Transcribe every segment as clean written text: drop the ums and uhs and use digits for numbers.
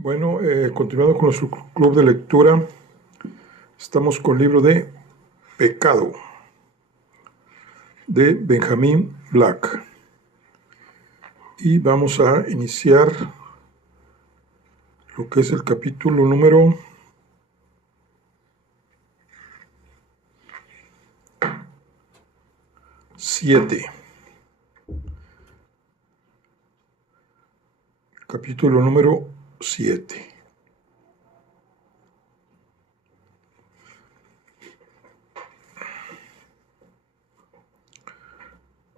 Bueno, continuando con nuestro club de lectura, estamos con el libro de Pecado, de Benjamin Black. Y vamos a iniciar lo que es el capítulo número 7. Capítulo número 7.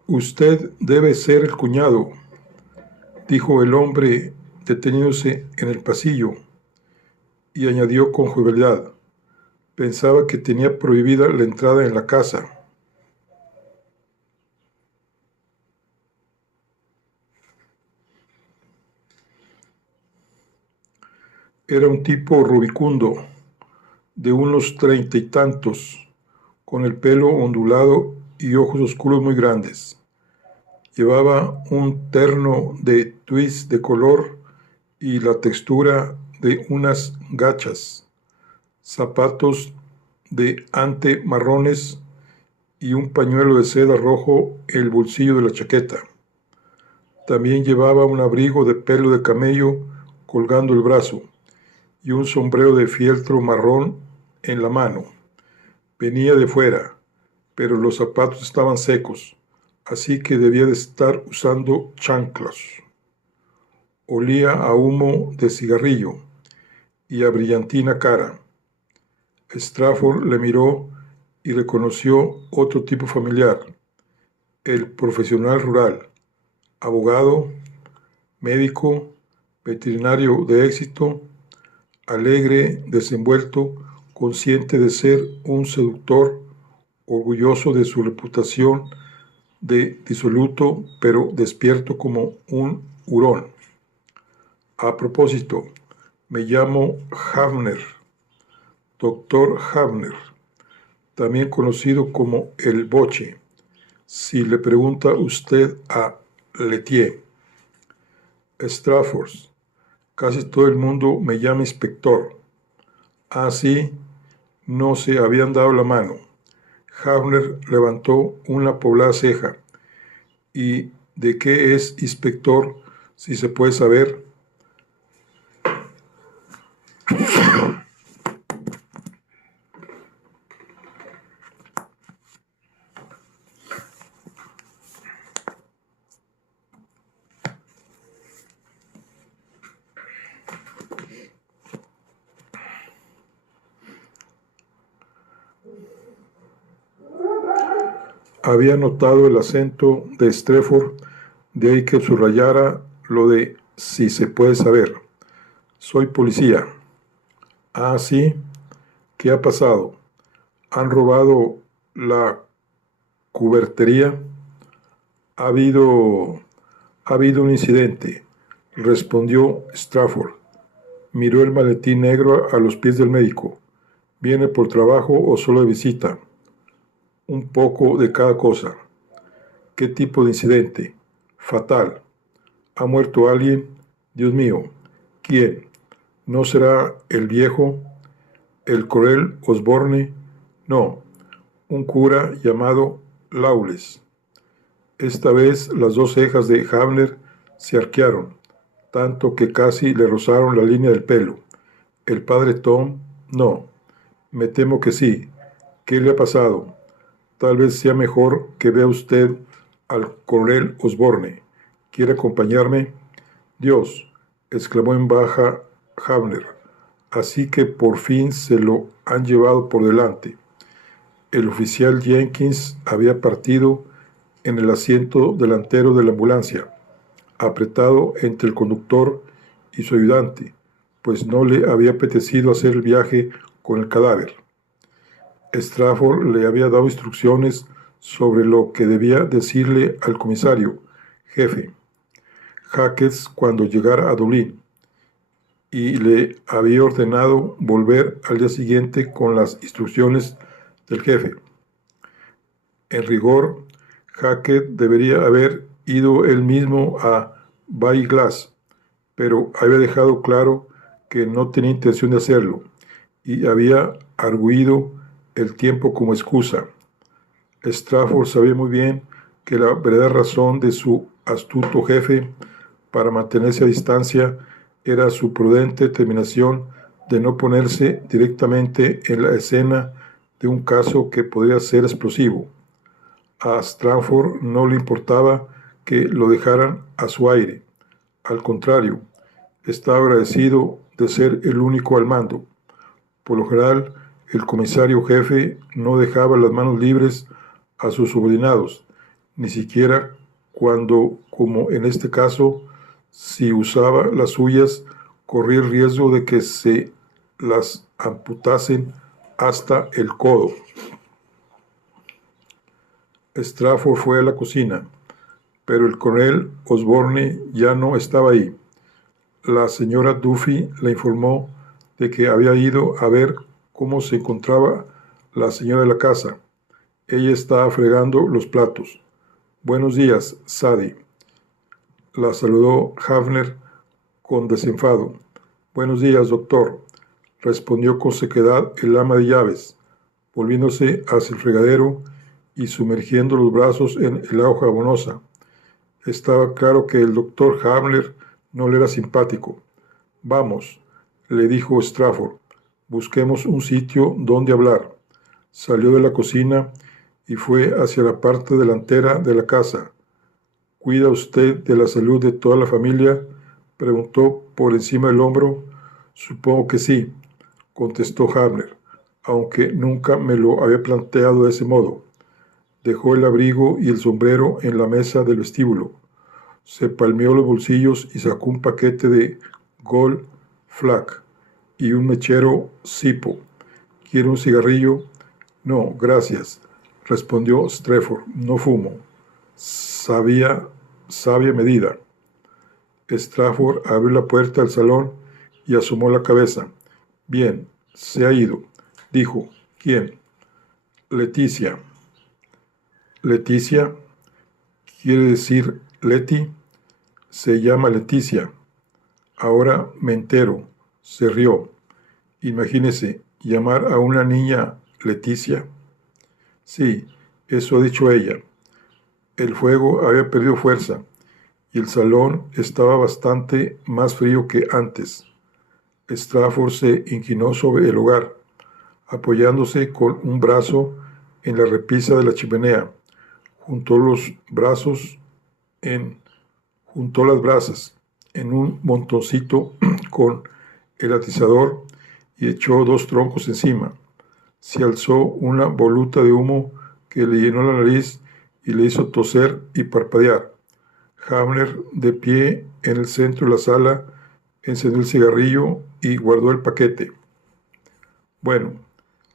Usted debe ser el cuñado, dijo el hombre deteniéndose en el pasillo, y añadió con jovialidad: pensaba que tenía prohibida la entrada en la casa. Era un tipo rubicundo, de unos 30 y tantos, con el pelo ondulado y ojos oscuros muy grandes. Llevaba un terno de twist de color y la textura de unas gachas, zapatos de ante marrones y un pañuelo de seda rojo en el bolsillo de la chaqueta. También llevaba un abrigo de pelo de camello colgando el brazo y un sombrero de fieltro marrón en la mano. Venía de fuera, pero los zapatos estaban secos, así que debía de estar usando chanclas. Olía a humo de cigarrillo y a brillantina cara. Strafford le miró y reconoció otro tipo familiar, el profesional rural, abogado, médico, veterinario de éxito, alegre, desenvuelto, consciente de ser un seductor, orgulloso de su reputación de disoluto, pero despierto como un hurón. A propósito, me llamo Havner, Dr. Havner, también conocido como el Boche, si le pregunta usted a Lettier. Strafford, casi todo el mundo me llama inspector. Así no se habían dado la mano. Havner levantó una poblada ceja. ¿Y de qué es inspector, si se puede saber? Había notado el acento de Strafford, de ahí que subrayara lo de si se puede saber. Soy policía. Ah, sí. ¿Qué ha pasado? ¿Han robado la cubertería? Ha habido un incidente, respondió Strafford. Miró el maletín negro a los pies del médico. ¿Viene por trabajo o solo de visita? Un poco de cada cosa. ¿Qué tipo de incidente? Fatal. ¿Ha muerto alguien? Dios mío. ¿Quién? ¿No será el viejo? ¿El coronel Osborne? No. Un cura llamado Lawless. Esta vez las dos cejas de Havner se arquearon, tanto que casi le rozaron la línea del pelo. ¿El padre Tom? No. Me temo que sí. ¿Qué le ha pasado? Tal vez sea mejor que vea usted al coronel Osborne. ¿Quiere acompañarme? Dios, exclamó en baja Havner. Así que por fin se lo han llevado por delante. El oficial Jenkins había partido en el asiento delantero de la ambulancia, apretado entre el conductor y su ayudante, pues no le había apetecido hacer el viaje con el cadáver. Strafford le había dado instrucciones sobre lo que debía decirle al comisario jefe Hackett cuando llegara a Dublín, y le había ordenado volver al día siguiente con las instrucciones del jefe. En rigor, Hackett debería haber ido él mismo a Bay Glass, pero había dejado claro que no tenía intención de hacerlo y había arguido el tiempo como excusa. Strafford sabía muy bien que la verdadera razón de su astuto jefe para mantenerse a distancia era su prudente determinación de no ponerse directamente en la escena de un caso que podría ser explosivo. A Strafford no le importaba que lo dejaran a su aire. Al contrario, estaba agradecido de ser el único al mando. Por lo general, el comisario jefe no dejaba las manos libres a sus subordinados, ni siquiera cuando, como en este caso, si usaba las suyas, corría el riesgo de que se las amputasen hasta el codo. Strafford fue a la cocina, pero el coronel Osborne ya no estaba ahí. La señora Duffy le informó de que había ido a ver cómo se encontraba la señora de la casa. Ella estaba fregando los platos. Buenos días, Sadie. La saludó Havner con desenfado. Buenos días, doctor, respondió con sequedad el ama de llaves, volviéndose hacia el fregadero y sumergiendo los brazos en el agua jabonosa. Estaba claro que el doctor Havner no le era simpático. Vamos, le dijo Strafford, busquemos un sitio donde hablar. Salió de la cocina y fue hacia la parte delantera de la casa. ¿Cuida usted de la salud de toda la familia?, preguntó por encima del hombro. Supongo que sí, contestó Havner, aunque nunca me lo había planteado de ese modo. Dejó el abrigo y el sombrero en la mesa del vestíbulo. Se palmeó los bolsillos y sacó un paquete de Gold Flak y un mechero Zippo. ¿Quiere un cigarrillo? No, gracias, respondió Strafford. No fumo. Sabia medida. Strafford abrió la puerta del salón y asomó la cabeza. Bien, se ha ido, dijo. ¿Quién? Leticia. ¿Leticia? ¿Quiere decir Letty? Se llama Leticia. Ahora me entero. Se rió. Imagínese, llamar a una niña Leticia. Sí, eso ha dicho ella. El fuego había perdido fuerza y el salón estaba bastante más frío que antes. Strafford se inclinó sobre el hogar, apoyándose con un brazo en la repisa de la chimenea. Juntó las brasas en un montoncito con el atizador y echó 2 troncos encima. Se alzó una voluta de humo que le llenó la nariz y le hizo toser y parpadear. Havner, de pie en el centro de la sala, encendió el cigarrillo y guardó el paquete. Bueno,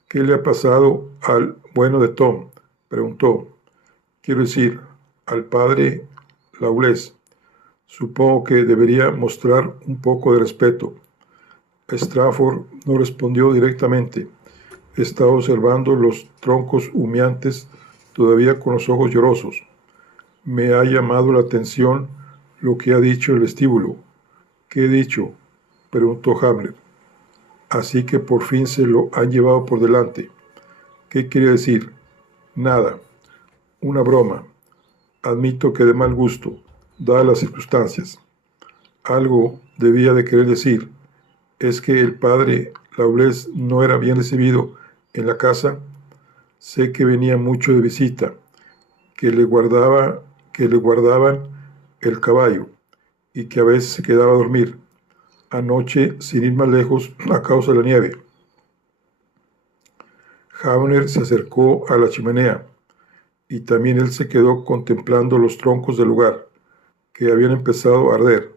¿qué le ha pasado al bueno de Tom?, preguntó. Quiero decir, al padre Lawless. Supongo que debería mostrar un poco de respeto. Strafford no respondió directamente. Estaba observando los troncos humeantes, todavía con los ojos llorosos. Me ha llamado la atención lo que ha dicho el vestíbulo. ¿Qué he dicho?, preguntó Havner. Así que por fin se lo han llevado por delante. ¿Qué quiere decir? Nada. Una broma. Admito que de mal gusto, dadas las circunstancias. Algo debía de querer decir. ¿Es que el padre Lawless no era bien recibido en la casa? Sé que venía mucho de visita, que le guardaban el caballo y que a veces se quedaba a dormir. Anoche, sin ir más lejos, a causa de la nieve. Havner se acercó a la chimenea y también él se quedó contemplando los troncos del lugar, que habían empezado a arder.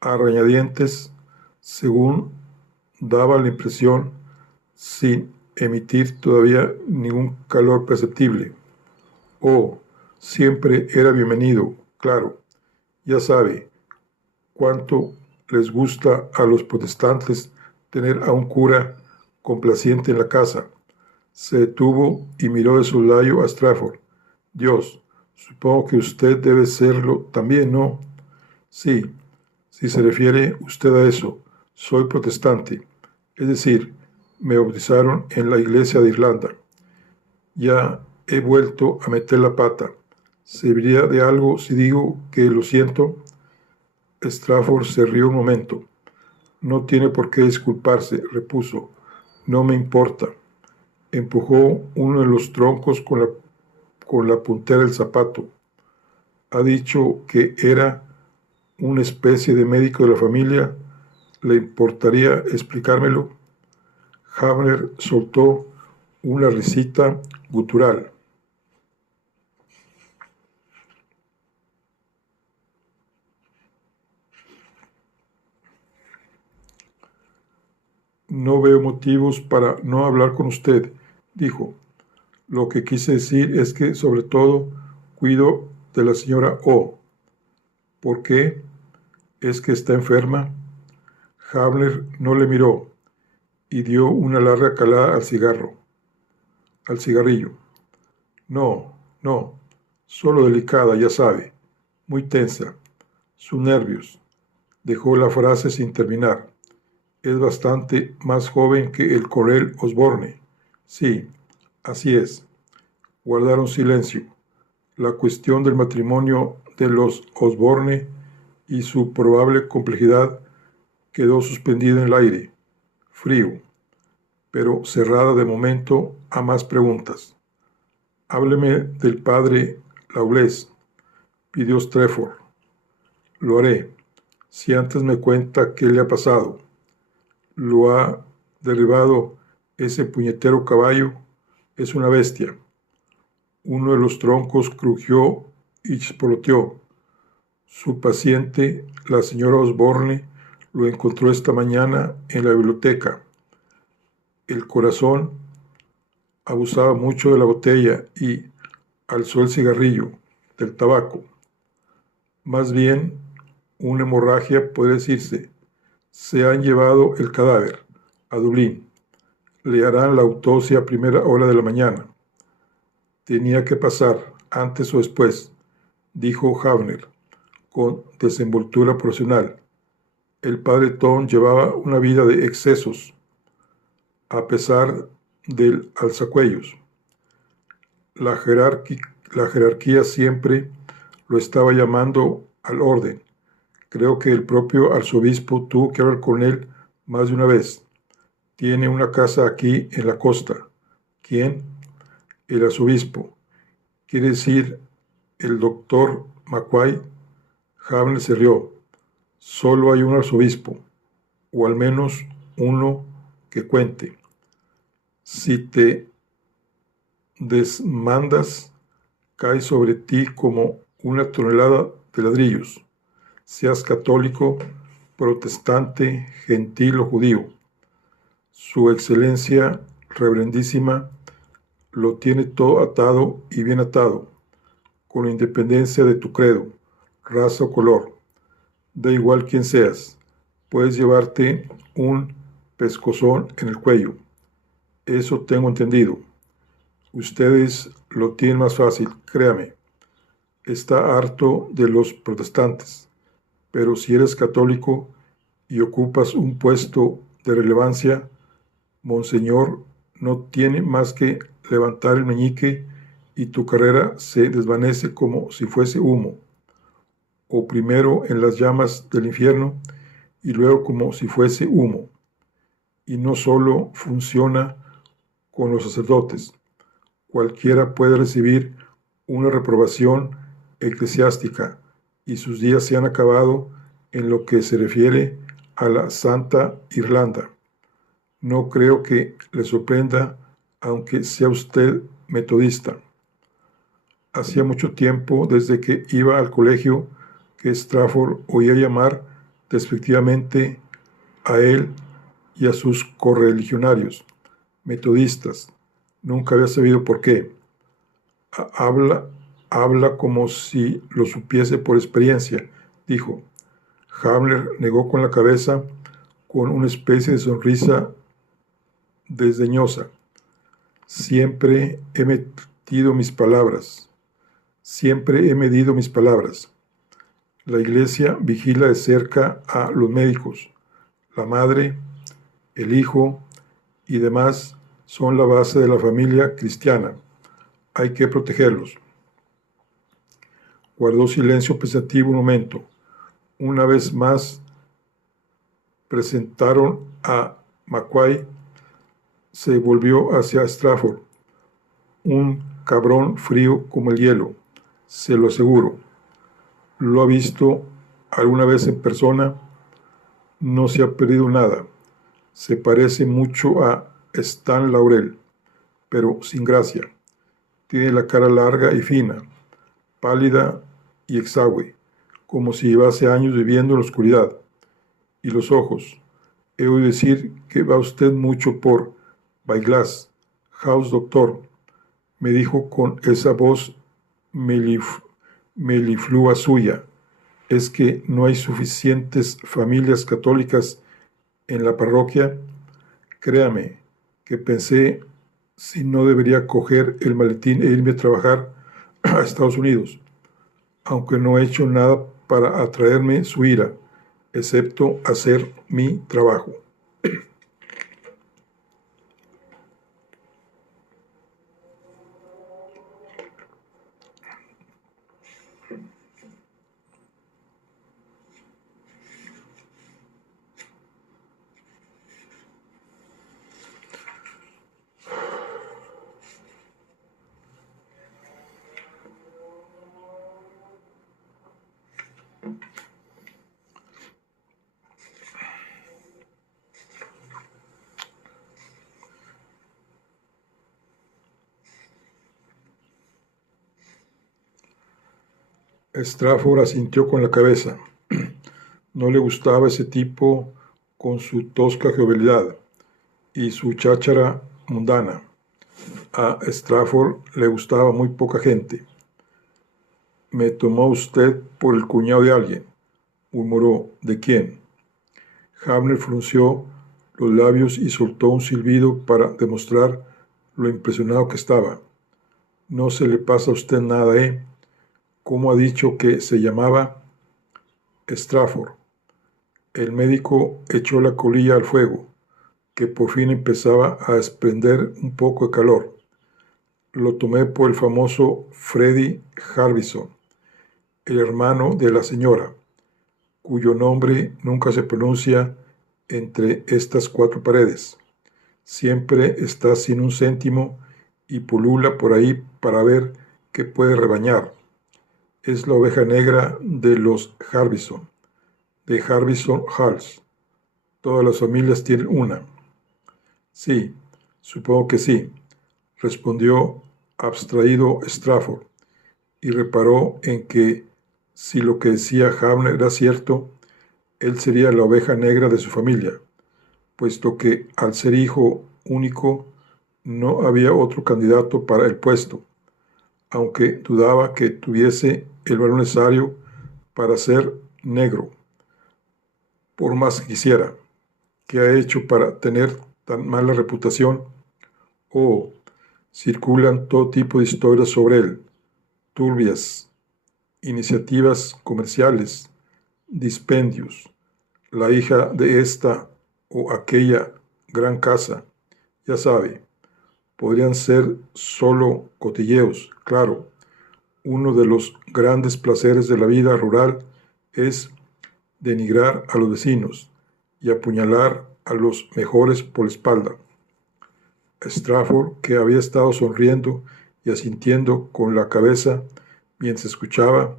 A regañadientes, según daba la impresión, sin emitir todavía ningún calor perceptible. Oh, siempre era bienvenido, claro. Ya sabe cuánto les gusta a los protestantes tener a un cura complaciente en la casa. Se detuvo y miró de soslayo a Strafford. Dios, supongo que usted debe serlo también, ¿no? Sí, si se refiere usted a eso, Soy protestante, es decir, me bautizaron en la Iglesia de Irlanda. Ya he vuelto a meter la pata. ¿Serviría de algo si digo que lo siento? Strafford se rió un momento. No tiene por qué disculparse, repuso. No me importa. Empujó uno de los troncos con la puntera del zapato. Ha dicho que era una especie de médico de la familia. ¿Le importaría explicármelo? Havner soltó una risita gutural. No veo motivos para no hablar con usted, dijo. Lo que quise decir es que, sobre todo, cuido de la señora O. ¿Por qué? ¿Es que está enferma? Havner no le miró y dio una larga calada al cigarrillo. No, no, solo delicada, ya sabe, muy tensa, sus nervios. Dejó la frase sin terminar. Es bastante más joven que el coronel Osborne. Sí, así es. Guardaron silencio. La cuestión del matrimonio de los Osborne y su probable complejidad quedó suspendida en el aire, frío, pero cerrada de momento a más preguntas. Hábleme del padre Lawless, pidió Strafford. Lo haré, si antes me cuenta qué le ha pasado. Lo ha derribado ese puñetero caballo. Es una bestia. Uno de los troncos crujió y chisporroteó. Su paciente, la señora Osborne, lo encontró esta mañana en la biblioteca. El corazón abusaba mucho de la botella y alzó el cigarrillo, del tabaco. Más bien, una hemorragia, puede decirse. Se han llevado el cadáver a Dublín. Le harán la autopsia a primera hora de la mañana. Tenía que pasar, antes o después, dijo Havner, con desenvoltura profesional. El padre Tom llevaba una vida de excesos, a pesar del alzacuellos. La jerarquía siempre lo estaba llamando al orden. Creo que el propio arzobispo tuvo que hablar con él más de una vez. Tiene una casa aquí en la costa. ¿Quién? El arzobispo. ¿Quiere decir el doctor Macquay? Havner se rió. Solo hay un arzobispo, o al menos uno que cuente. Si te desmandas, cae sobre ti como una tonelada de ladrillos. Seas católico, protestante, gentil o judío. Su excelencia reverendísima lo tiene todo atado y bien atado, con independencia de tu credo, raza o color. Da igual quién seas, puedes llevarte un pescozón en el cuello. Eso tengo entendido. Ustedes lo tienen más fácil, créame. Está harto de los protestantes. Pero si eres católico y ocupas un puesto de relevancia, Monseñor no tiene más que levantar el meñique y tu carrera se desvanece como si fuese humo, o primero en las llamas del infierno y luego como si fuese humo. Y no solo funciona con los sacerdotes. Cualquiera puede recibir una reprobación eclesiástica y sus días se han acabado en lo que se refiere a la Santa Irlanda. No creo que le sorprenda, aunque sea usted metodista. Hacía mucho tiempo, desde que iba al colegio, que Strafford oía llamar despectivamente a él y a sus correligionarios, metodistas. Nunca había sabido por qué. Habla como si lo supiese por experiencia, dijo. Havner negó con la cabeza con una especie de sonrisa desdeñosa. Siempre he medido mis palabras. La Iglesia vigila de cerca a los médicos. la madre, el hijo y demás son la base de la familia cristiana. Hay que protegerlos. Guardó silencio pensativo un momento. Una vez más presentaron a McQuay. Se volvió hacia Strafford. Un cabrón frío como el hielo, se lo aseguro. ¿Lo ha visto alguna vez en persona? No se ha perdido nada. Se parece mucho a Stan Laurel, pero sin gracia. Tiene la cara larga y fina, pálida y exangüe, como si llevase años viviendo en la oscuridad. Y los ojos. He oído decir que va usted mucho por Baiglass House, doctor, me dijo con esa voz meliflua suya. ¿Es que no hay suficientes familias católicas en la parroquia? Créame que pensé si no debería coger el maletín e irme a trabajar a Estados Unidos, aunque no he hecho nada para atraerme su ira, excepto hacer mi trabajo. Strafford asintió con la cabeza. No le gustaba ese tipo con su tosca jovialidad y su cháchara mundana. A Strafford le gustaba muy poca gente. Me tomó usted por el cuñado de alguien, murmuró. ¿De quién? Hamner frunció los labios y soltó un silbido para demostrar lo impresionado que estaba. No se le pasa a usted nada, ¿eh? ¿Cómo ha dicho que se llamaba? Strafford. El médico echó la colilla al fuego, que por fin empezaba a desprender un poco de calor. Lo tomé por el famoso Freddie Harbison, el hermano de la señora, cuyo nombre nunca se pronuncia entre estas cuatro paredes. Siempre está sin un céntimo y pulula por ahí para ver qué puede rebañar. Es la oveja negra de los Harbison, de Harbison Halls. Todas las familias tienen una. Sí, supongo que sí, respondió abstraído Strafford, y reparó en que si lo que decía Hamner era cierto, él sería la oveja negra de su familia, puesto que al ser hijo único no había otro candidato para el puesto, aunque dudaba que tuviese el valor necesario para ser negro, por más que quisiera. ¿Qué ha hecho para tener tan mala reputación? Oh, circulan todo tipo de historias sobre él, turbias, iniciativas comerciales, dispendios, la hija de esta o aquella gran casa, ya sabe, podrían ser solo cotilleos, claro. Uno de los grandes placeres de la vida rural es denigrar a los vecinos y apuñalar a los mejores por la espalda. Strafford, que había estado sonriendo y asintiendo con la cabeza mientras escuchaba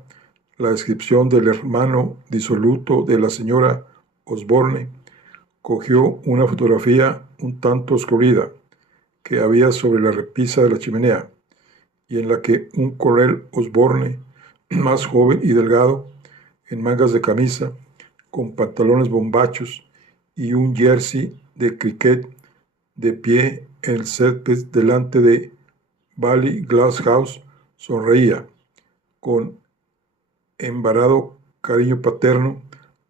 la descripción del hermano disoluto de la señora Osborne, cogió una fotografía un tanto oscurida que había sobre la repisa de la chimenea y en la que un coronel Osborne, más joven y delgado, en mangas de camisa, con pantalones bombachos y un jersey de cricket, de pie en el césped delante de Valley Glass House, sonreía con embarado cariño paterno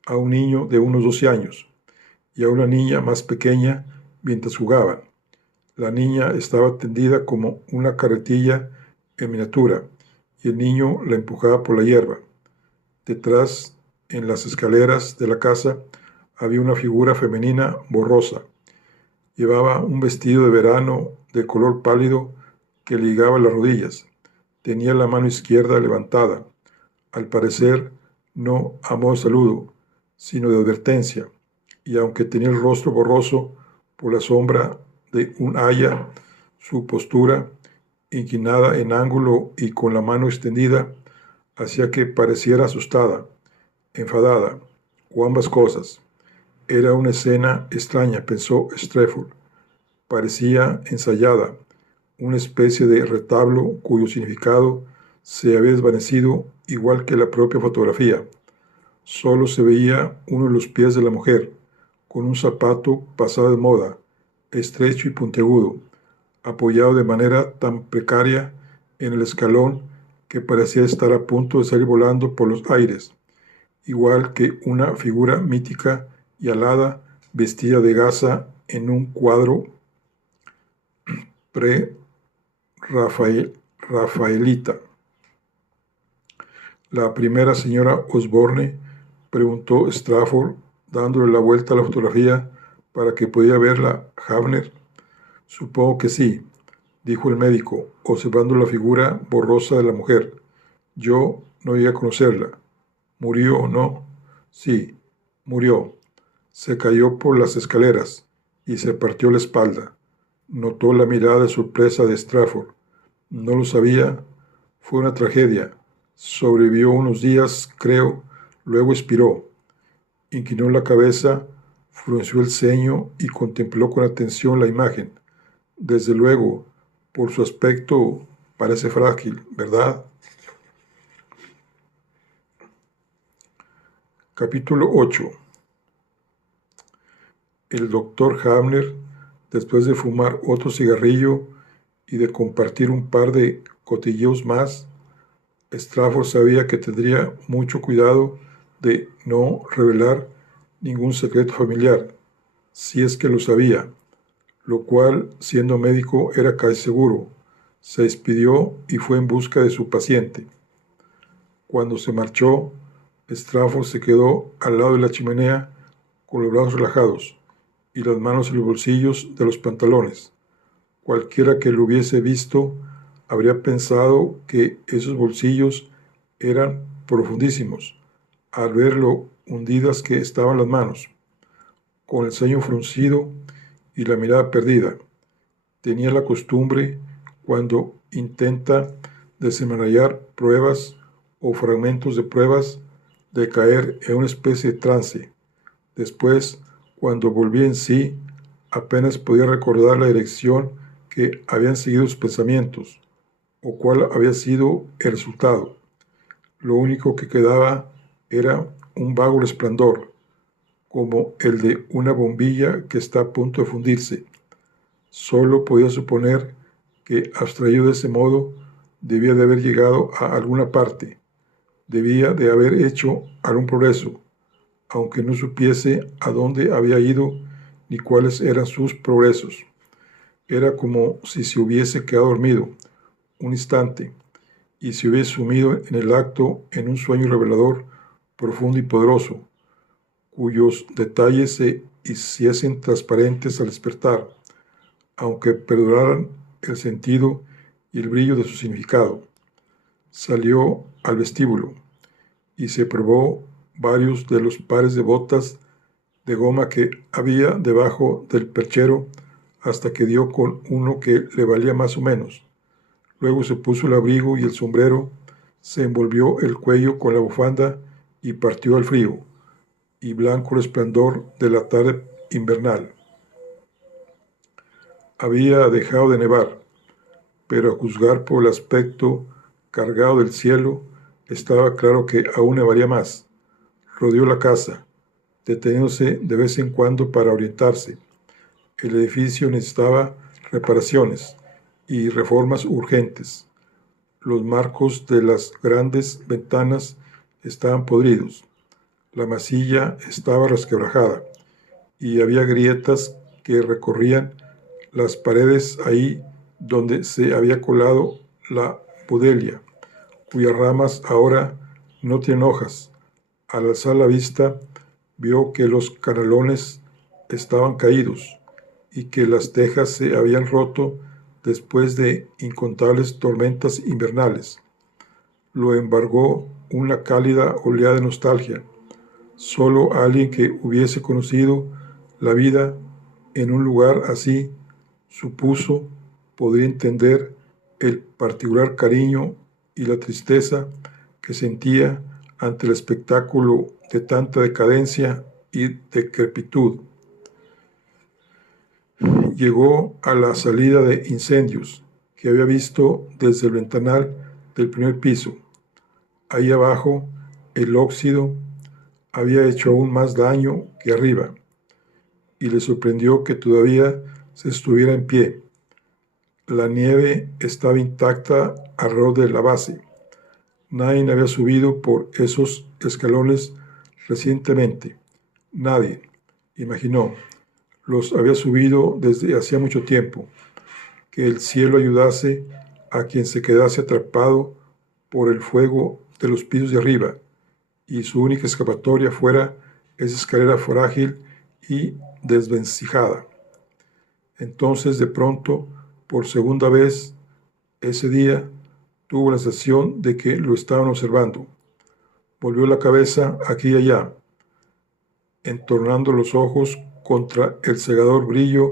a un niño de unos 12 años y a una niña más pequeña mientras jugaban. La niña estaba tendida como una carretilla en miniatura y el niño la empujaba por la hierba. Detrás, en las escaleras de la casa, había una figura femenina borrosa. Llevaba un vestido de verano de color pálido que ligaba las rodillas. Tenía la mano izquierda levantada, al parecer no a modo de saludo, sino de advertencia, y aunque tenía el rostro borroso por la sombra de un haya, su postura, inclinada en ángulo y con la mano extendida, hacía que pareciera asustada, enfadada, o ambas cosas. Era una escena extraña, pensó Strephon. Parecía ensayada, una especie de retablo cuyo significado se había desvanecido igual que la propia fotografía. Solo se veía uno de los pies de la mujer, con un zapato pasado de moda, estrecho y puntiagudo, apoyado de manera tan precaria en el escalón que parecía estar a punto de salir volando por los aires, igual que una figura mítica y alada vestida de gasa en un cuadro pre-rafaelita. La primera señora Osborne, preguntó Strephon, dándole la vuelta a la fotografía para que pudiera verla Havner. Supongo que sí, dijo el médico, observando la figura borrosa de la mujer. Yo no llegué a conocerla. ¿Murió, no? Sí, murió. Se cayó por las escaleras y se partió la espalda. Notó la mirada de sorpresa de Strephon. No lo sabía. Fue una tragedia. Sobrevivió unos días, creo, luego expiró. Inclinó la cabeza, frunció el ceño y contempló con atención la imagen. Desde luego, por su aspecto, parece frágil, ¿verdad? Capítulo 8. El doctor Havner, después de fumar otro cigarrillo y de compartir un par de cotilleos más, Strephon sabía que tendría mucho cuidado de no revelar ningún secreto familiar, si es que lo sabía, lo cual, siendo médico, era casi seguro. Se despidió y fue en busca de su paciente. Cuando se marchó, Strephon se quedó al lado de la chimenea con los brazos relajados y las manos en los bolsillos de los pantalones. Cualquiera que lo hubiese visto habría pensado que esos bolsillos eran profundísimos, al ver lo hundidas que estaban las manos, con el ceño fruncido y la mirada perdida. Tenía la costumbre, cuando intenta desenmarañar pruebas o fragmentos de pruebas, de caer en una especie de trance. Después, cuando volvía en sí, apenas podía recordar la dirección que habían seguido sus pensamientos, o cuál había sido el resultado. Lo único que quedaba era un vago resplandor, como el de una bombilla que está a punto de fundirse. Solo podía suponer que, abstraído de ese modo, debía de haber llegado a alguna parte, debía de haber hecho algún progreso, aunque no supiese a dónde había ido ni cuáles eran sus progresos. Era como si se hubiese quedado dormido un instante y se hubiese sumido en el acto en un sueño revelador, profundo y poderoso, cuyos detalles se hiciesen transparentes al despertar, aunque perduraran el sentido y el brillo de su significado. Salió al vestíbulo y se probó varios de los pares de botas de goma que había debajo del perchero hasta que dio con uno que le valía más o menos. Luego se puso el abrigo y el sombrero, se envolvió el cuello con la bufanda y partió al frío y blanco resplandor de la tarde invernal. Había dejado de nevar, pero a juzgar por el aspecto cargado del cielo, estaba claro que aún nevaría más. Rodeó la casa, deteniéndose de vez en cuando para orientarse. El edificio necesitaba reparaciones y reformas urgentes. Los marcos de las grandes ventanas estaban podridos. La masilla estaba resquebrajada y había grietas que recorrían las paredes ahí donde se había colado la budelia, cuyas ramas ahora no tienen hojas. Al alzar la vista, Vio que los canalones estaban caídos y que las tejas se habían roto después de incontables tormentas invernales. Lo embargó una cálida oleada de nostalgia. Solo alguien que hubiese conocido la vida en un lugar así, supuso, podría entender el particular cariño y la tristeza que sentía ante el espectáculo de tanta decadencia y decrepitud. Llegó a la salida de incendios que había visto desde el ventanal del primer piso. Ahí abajo, el óxido había hecho aún más daño que arriba, y le sorprendió que todavía se estuviera en pie. La nieve estaba intacta alrededor de la base. Nadie había subido por esos escalones recientemente. Nadie, imaginó, los había subido desde hacía mucho tiempo. Que el cielo ayudase a quien se quedase atrapado por el fuego de los pisos de arriba, y su única escapatoria fuera esa escalera frágil y desvencijada. Entonces, de pronto, por segunda vez ese día, tuvo la sensación de que lo estaban observando. Volvió la cabeza aquí y allá, entornando los ojos contra el cegador brillo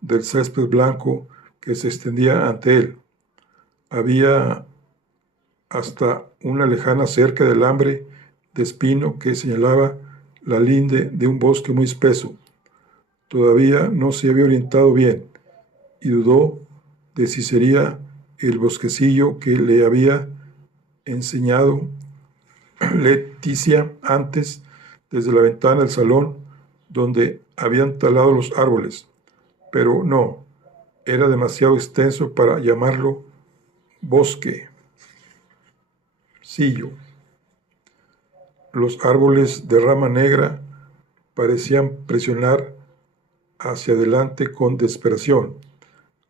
del césped blanco que se extendía ante él. Había hasta una lejana cerca de alambre de espino que señalaba la linde de un bosque muy espeso. Todavía no se había orientado bien y dudó de si sería el bosquecillo que le había enseñado Leticia antes desde la ventana del salón donde habían talado los árboles, pero no, era demasiado extenso para llamarlo bosque. Los árboles de rama negra parecían presionar hacia adelante con desesperación,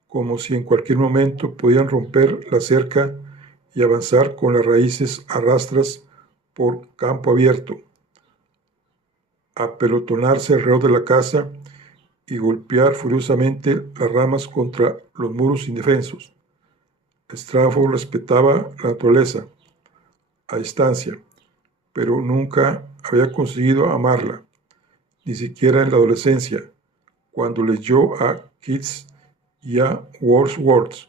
como si en cualquier momento podían romper la cerca y avanzar con las raíces a rastras por campo abierto, apelotonarse alrededor de la casa y golpear furiosamente las ramas contra los muros indefensos. Strafford respetaba la naturaleza a distancia, pero nunca había conseguido amarla, ni siquiera en la adolescencia, cuando leyó a Keats y a Wordsworth,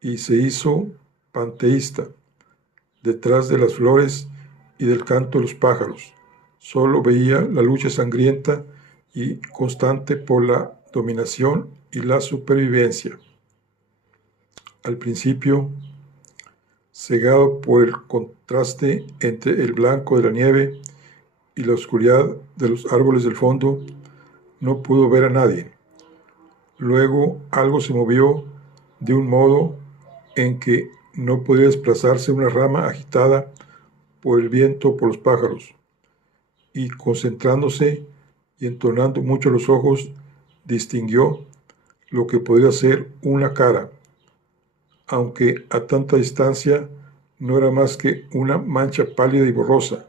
y se hizo panteísta. Detrás de las flores y del canto de los pájaros, solo veía la lucha sangrienta y constante por la dominación y la supervivencia. Al principio, cegado por el contraste entre el blanco de la nieve y la oscuridad de los árboles del fondo, no pudo ver a nadie. Luego algo se movió de un modo en que no podía desplazarse una rama agitada por el viento o por los pájaros, y concentrándose y entornando mucho los ojos, distinguió lo que podría ser una cara, aunque a tanta distancia no era más que una mancha pálida y borrosa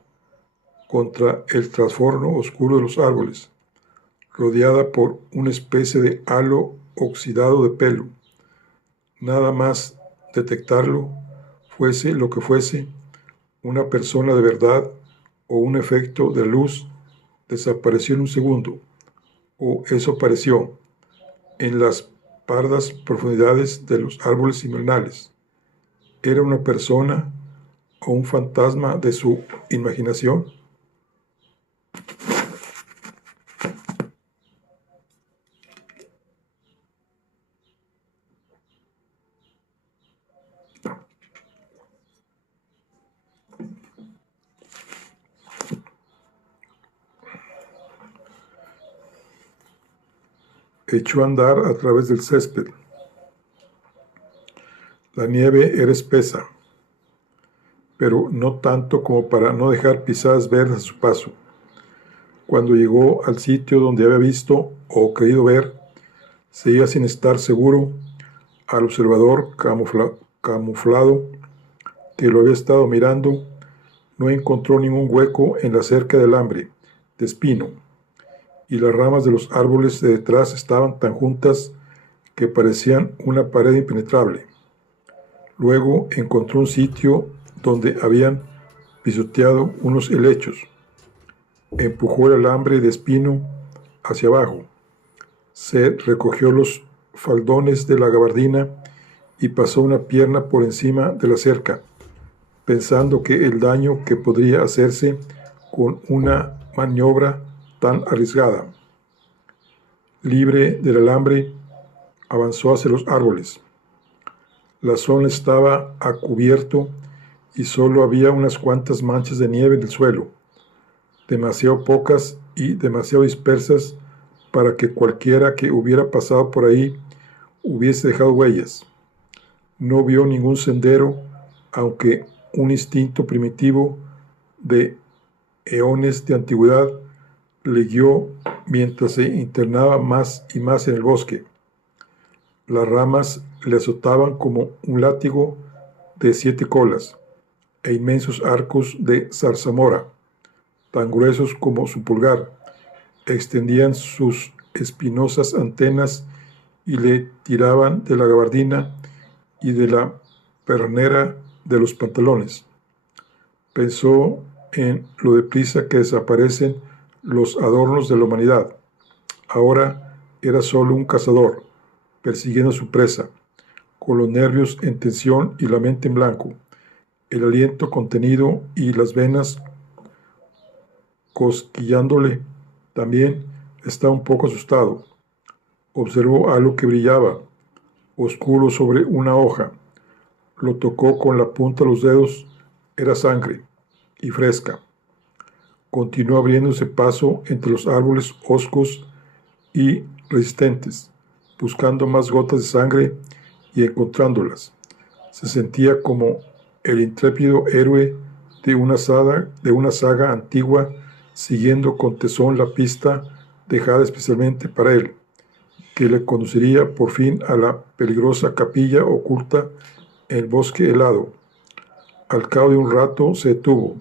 contra el trastorno oscuro de los árboles, rodeada por una especie de halo oxidado de pelo. Nada más detectarlo, fuese lo que fuese, una persona de verdad o un efecto de luz, desapareció en un segundo, o eso pareció, en las pardas profundidades de los árboles invernales. ¿Era una persona o un fantasma de su imaginación? Echó a andar a través del césped. La nieve era espesa, pero no tanto como para no dejar pisadas verdes a su paso. Cuando llegó al sitio donde había visto o creído ver, seguía sin estar seguro al observador camuflado que lo había estado mirando. No encontró ningún hueco en la cerca del alambre, de espino, y las ramas de los árboles de detrás estaban tan juntas que parecían una pared impenetrable. Luego encontró un sitio donde habían pisoteado unos helechos. Empujó el alambre de espino hacia abajo. Se recogió los faldones de la gabardina y pasó una pierna por encima de la cerca, pensando que el daño que podría hacerse con una maniobra tan arriesgada. Libre del alambre, avanzó hacia los árboles. La zona estaba a cubierto y solo había unas cuantas manchas de nieve en el suelo, demasiado pocas y demasiado dispersas para que cualquiera que hubiera pasado por ahí hubiese dejado huellas. No vio ningún sendero, aunque un instinto primitivo de eones de antigüedad le guió mientras se internaba más y más en el bosque. Las ramas le azotaban como un látigo de 7 colas e inmensos arcos de zarzamora, tan gruesos como su pulgar, extendían sus espinosas antenas y le tiraban de la gabardina y de la pernera de los pantalones. Pensó en lo deprisa que desaparecen los adornos de la humanidad. Ahora era solo un cazador, persiguiendo a su presa, con los nervios en tensión y la mente en blanco, el aliento contenido y las venas cosquillándole. También estaba un poco asustado. Observó algo que brillaba, oscuro sobre una hoja. Lo tocó con la punta de los dedos. Era sangre, y fresca. Continuó abriéndose paso entre los árboles hoscos y resistentes, buscando más gotas de sangre y encontrándolas. Se sentía como el intrépido héroe de una saga antigua, siguiendo con tesón la pista dejada especialmente para él, que le conduciría por fin a la peligrosa capilla oculta en el bosque helado. Al cabo de un rato se detuvo.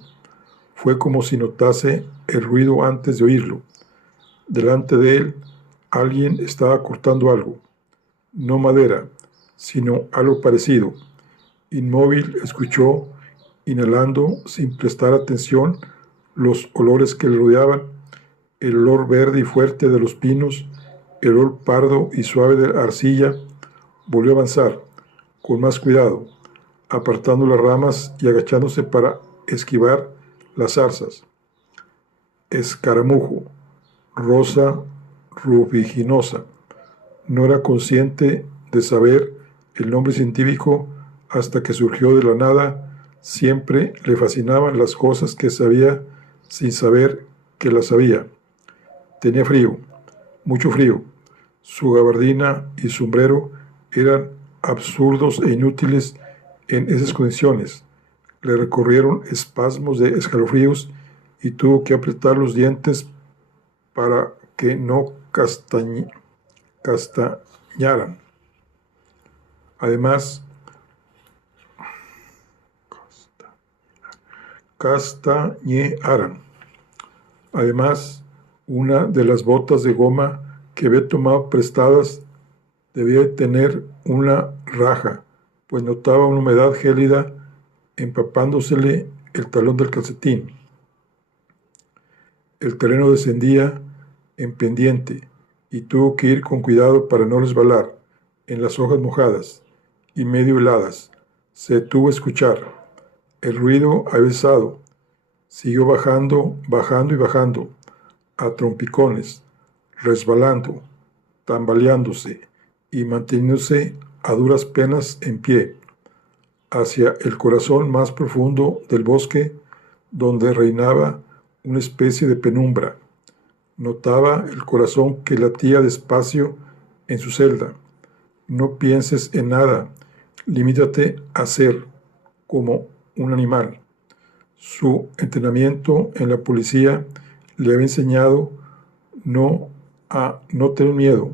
Fue como si notase el ruido antes de oírlo. Delante de él, alguien estaba cortando algo. No madera, sino algo parecido. Inmóvil escuchó, inhalando sin prestar atención los olores que le rodeaban, el olor verde y fuerte de los pinos, el olor pardo y suave de la arcilla. Volvió a avanzar, con más cuidado, apartando las ramas y agachándose para esquivar las zarzas. Escaramujo, rosa rubiginosa. No era consciente de saber el nombre científico hasta que surgió de la nada. Siempre le fascinaban las cosas que sabía sin saber que las sabía. Tenía frío, mucho frío. Su gabardina y sombrero eran absurdos e inútiles en esas condiciones. Le recorrieron espasmos de escalofríos y tuvo que apretar los dientes para que no castañaran. Además, una de las botas de goma que había tomado prestadas debía de tener una raja, pues notaba una humedad gélida empapándosele el talón del calcetín. El terreno descendía en pendiente y tuvo que ir con cuidado para no resbalar en las hojas mojadas y medio heladas. Se detuvo a escuchar. El ruido había cesado. Siguió bajando, bajando y bajando, a trompicones, resbalando, tambaleándose y manteniéndose a duras penas en pie, hacia el corazón más profundo del bosque, donde reinaba una especie de penumbra. Notaba el corazón que latía despacio en su celda. No pienses en nada, limítate a ser como un animal. Su entrenamiento en la policía le había enseñado no a no tener miedo,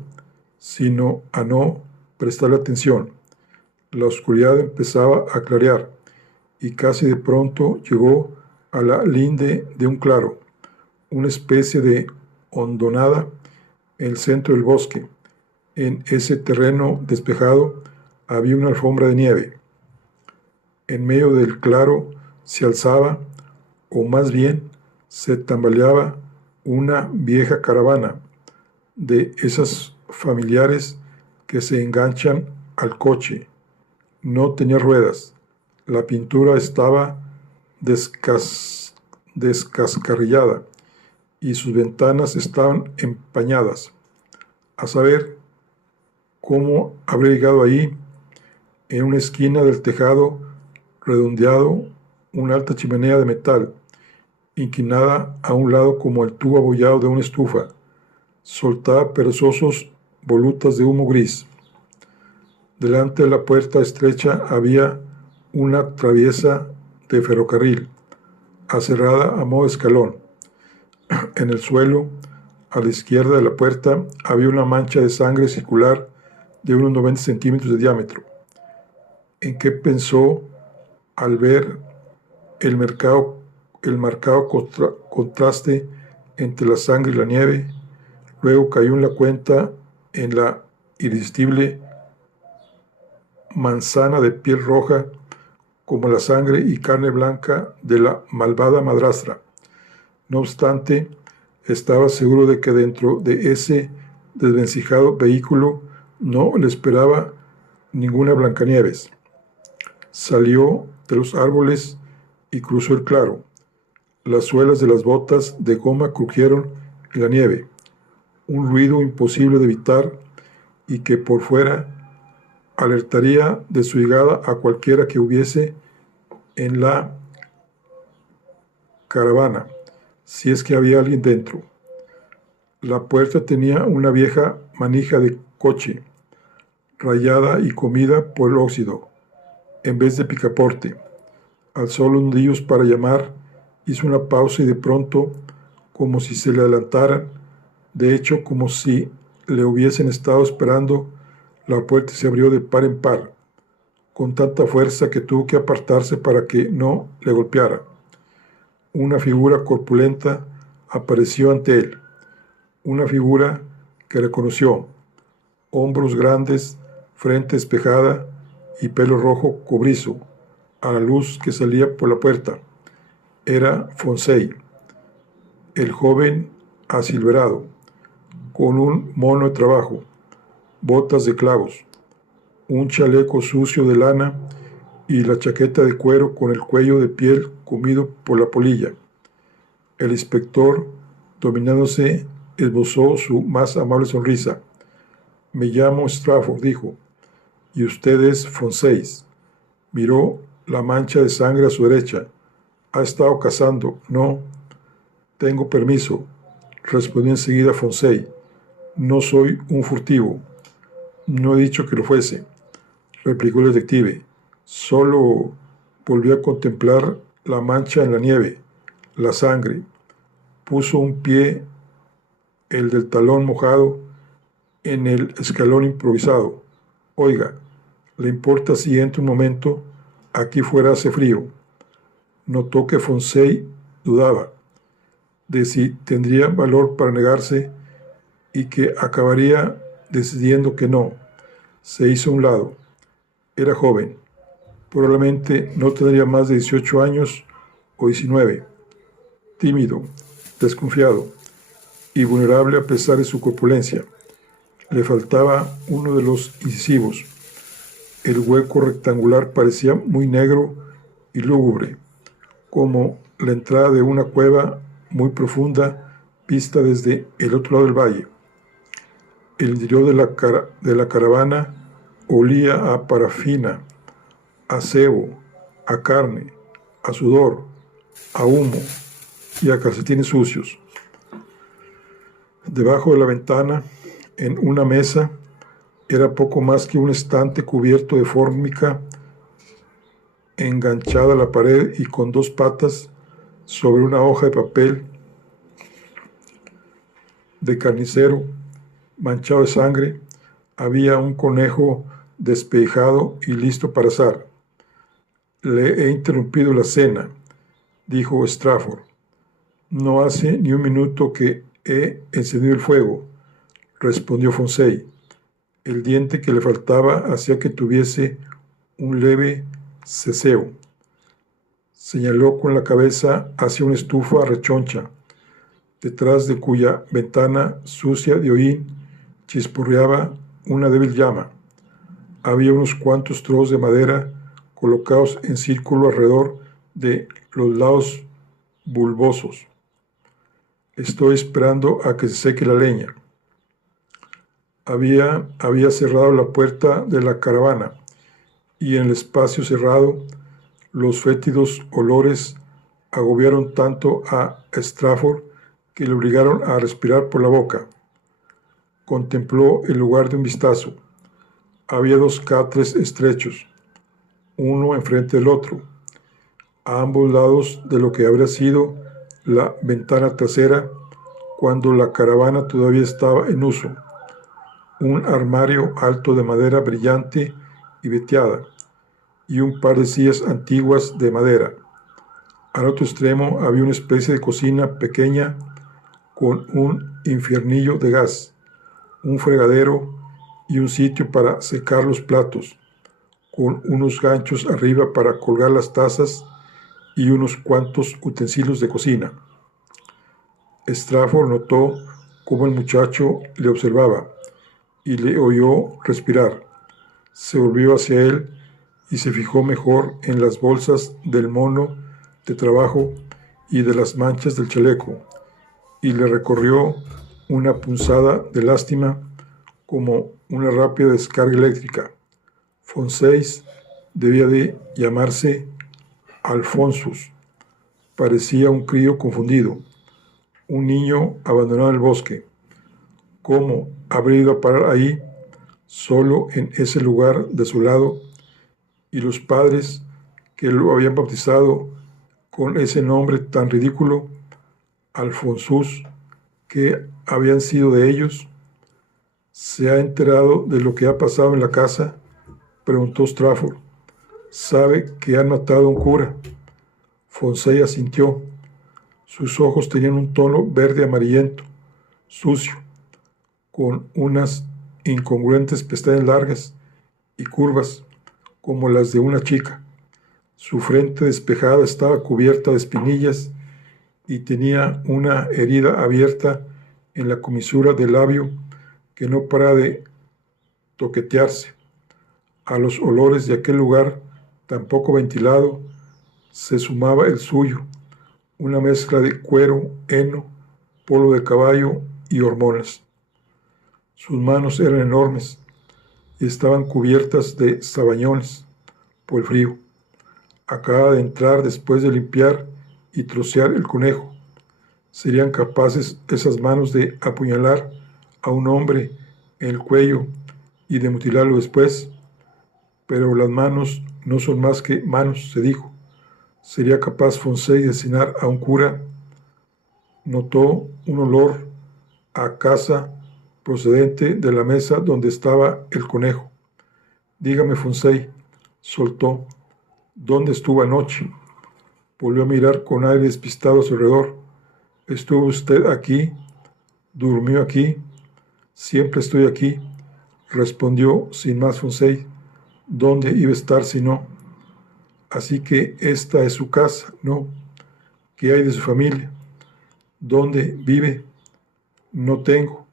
sino a no prestarle atención. La oscuridad empezaba a clarear y casi de pronto llegó a la linde de un claro. una especie de hondonada en el centro del bosque. En ese terreno despejado había una alfombra de nieve. En medio del claro se alzaba, o más bien se tambaleaba, una vieja caravana, de esas familiares que se enganchan al coche. No tenía ruedas. La pintura estaba descascarillada y sus ventanas estaban empañadas. A saber cómo habría llegado ahí, en una esquina del tejado redondeado, una alta chimenea de metal, inclinada a un lado como el tubo abollado de una estufa, soltaba perezosos volutas de humo gris. Delante de la puerta estrecha había una traviesa de ferrocarril, aserrada a modo de escalón. En el suelo, a la izquierda de la puerta, había una mancha de sangre circular de unos 90 centímetros de diámetro. ¿En qué pensó al ver el marcado contraste entre la sangre y la nieve? Luego cayó en la cuenta en la irresistible manzana de piel roja como la sangre y carne blanca de la malvada madrastra. No obstante, estaba seguro de que dentro de ese desvencijado vehículo no le esperaba ninguna Blancanieves. Salió de los árboles y cruzó el claro. Las suelas de las botas de goma crujieron en la nieve, un ruido imposible de evitar y que por fuera alertaría de su llegada a cualquiera que hubiese en la caravana, si es que había alguien dentro. La puerta tenía una vieja manija de coche, rayada y comida por el óxido, en vez de picaporte. Alzó los nudillos para llamar, hizo una pausa y de pronto, como si se le adelantaran, de hecho como si le hubiesen estado esperando, la puerta se abrió de par en par, con tanta fuerza que tuvo que apartarse para que no le golpeara. Una figura corpulenta apareció ante él, una figura que reconoció: hombros grandes, frente espejada y pelo rojo cobrizo a la luz que salía por la puerta. Era Fonsey, el joven asilverado, con un mono de trabajo, botas de clavos, un chaleco sucio de lana y la chaqueta de cuero con el cuello de piel comido por la polilla. El inspector, dominándose, esbozó su más amable sonrisa. Me llamo Strafford, dijo. ¿Y usted es Fonsey? Miró la mancha de sangre a su derecha. ¿Ha estado cazando? No. Tengo permiso, respondió enseguida Fonsey. No soy un furtivo. No he dicho que lo fuese, replicó el detective. Solo volvió a contemplar la mancha en la nieve, la sangre. Puso un pie, el del talón mojado, en el escalón improvisado. Oiga, ¿le importa si entro un momento? Aquí fuera hace frío. Notó que Fonsey dudaba de si tendría valor para negarse y que acabaría decidiendo que no. Se hizo a un lado. Era joven. Probablemente no tendría más de 18 años o 19. Tímido, desconfiado y vulnerable a pesar de su corpulencia. Le faltaba uno de los incisivos. El hueco rectangular parecía muy negro y lúgubre, como la entrada de una cueva muy profunda vista desde el otro lado del valle. El interior de la caravana olía a parafina, a cebo, a carne, a sudor, a humo y a calcetines sucios. Debajo de la ventana, en una mesa, era poco más que un estante cubierto de fórmica enganchada a la pared y con dos patas sobre una hoja de papel de carnicero manchado de sangre. Había un conejo despejado y listo para asar. Le he interrumpido la cena, dijo Strafford. No hace ni un minuto que he encendido el fuego, respondió Fonsey. El diente que le faltaba hacía que tuviese un leve ceseo. Señaló con la cabeza hacia una estufa rechoncha, detrás de cuya ventana sucia de hollín chisporreaba una débil llama. Había unos cuantos trozos de madera colocados en círculo alrededor de los lados bulbosos. Estoy esperando a que se seque la leña. Había cerrado la puerta de la caravana y en el espacio cerrado los fétidos olores agobiaron tanto a Strafford que le obligaron a respirar por la boca. Contempló el lugar de un vistazo. Había 2 catres estrechos, uno enfrente del otro, a ambos lados de lo que habría sido la ventana trasera cuando la caravana todavía estaba en uso. Un armario alto de madera brillante y veteada, y un par de sillas antiguas de madera. Al otro extremo había una especie de cocina pequeña con un infiernillo de gas, un fregadero y un sitio para secar los platos, con unos ganchos arriba para colgar las tazas y unos cuantos utensilios de cocina. Strafford notó cómo el muchacho le observaba y le oyó respirar. Se volvió hacia él y se fijó mejor en las bolsas del mono de trabajo y de las manchas del chaleco, y le recorrió una punzada de lástima como una rápida descarga eléctrica. Fonsey debía de llamarse Alphonsus. Parecía un crío confundido, un niño abandonado en el bosque. ¿Cómo habría ido a parar ahí, solo en ese lugar desolado? Y los padres que lo habían bautizado con ese nombre tan ridículo, Alphonsus, ¿qué habían sido de ellos? ¿Se ha enterado de lo que ha pasado en la casa?, preguntó Strafford. ¿Sabe que han matado a un cura? Fonsey asintió. Sus ojos tenían un tono verde amarillento, sucio, con unas incongruentes pestañas largas y curvas como las de una chica. Su frente despejada estaba cubierta de espinillas y tenía una herida abierta en la comisura del labio que no paraba de toquetearse. A los olores de aquel lugar tan poco ventilado se sumaba el suyo, una mezcla de cuero, heno, polvo de caballo y hormonas. Sus manos eran enormes y estaban cubiertas de sabañones por el frío. Acababa de entrar después de limpiar y trocear el conejo. ¿Serían capaces esas manos de apuñalar a un hombre en el cuello y de mutilarlo después? Pero las manos no son más que manos, se dijo. ¿Sería capaz Fonsey de asesinar a un cura? Notó un olor a caza procedente de la mesa donde estaba el conejo. Dígame, Fonsey, soltó, ¿dónde estuvo anoche? Volvió a mirar con aire despistado a su alrededor. ¿Estuvo usted aquí? ¿Durmió aquí? Siempre estoy aquí, respondió sin más Fonsey. ¿Dónde iba a estar si no? Así que esta es su casa, ¿no? ¿Qué hay de su familia? ¿Dónde vive? No tengo,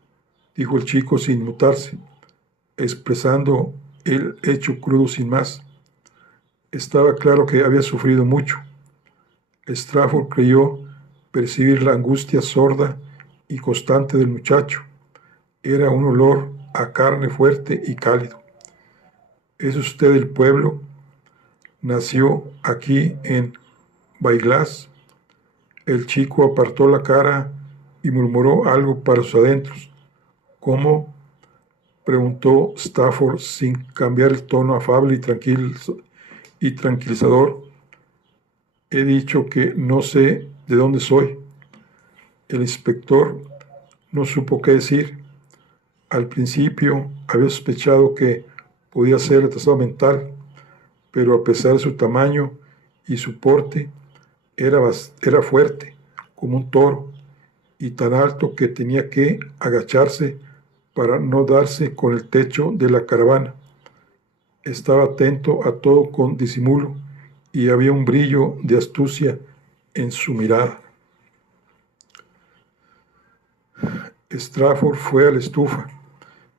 dijo el chico sin mutarse, expresando el hecho crudo sin más. Estaba claro que había sufrido mucho. Strafford creyó percibir la angustia sorda y constante del muchacho. Era un olor a carne fuerte y cálido. ¿Es usted del pueblo? ¿Nació aquí en Baiglas? El chico apartó la cara y murmuró algo para sus adentros. ¿Cómo?, preguntó Strafford sin cambiar el tono afable y tranquilizador. He dicho que no sé de dónde soy. El inspector no supo qué decir. Al principio había sospechado que podía ser retrasado mental, pero a pesar de su tamaño y su porte, era fuerte, como un toro y tan alto que tenía que agacharse para no darse con el techo de la caravana. Estaba atento a todo con disimulo y había un brillo de astucia en su mirada. Strafford fue a la estufa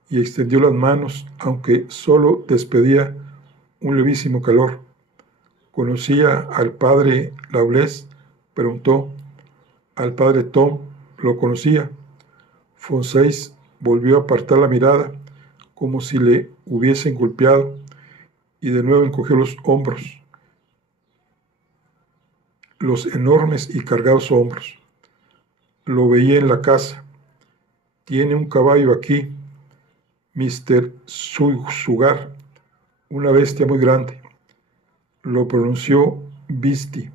y extendió las manos, aunque solo despedía un levísimo calor. ¿Conocía al padre Lawless?, preguntó. Al padre Tom lo conocía. Fonseis volvió a apartar la mirada, como si le hubiesen golpeado, y de nuevo encogió los hombros, los enormes y cargados hombros. Lo veía en la casa. Tiene un caballo aquí, Mr. Sugar, una bestia muy grande. Lo pronunció Beastie,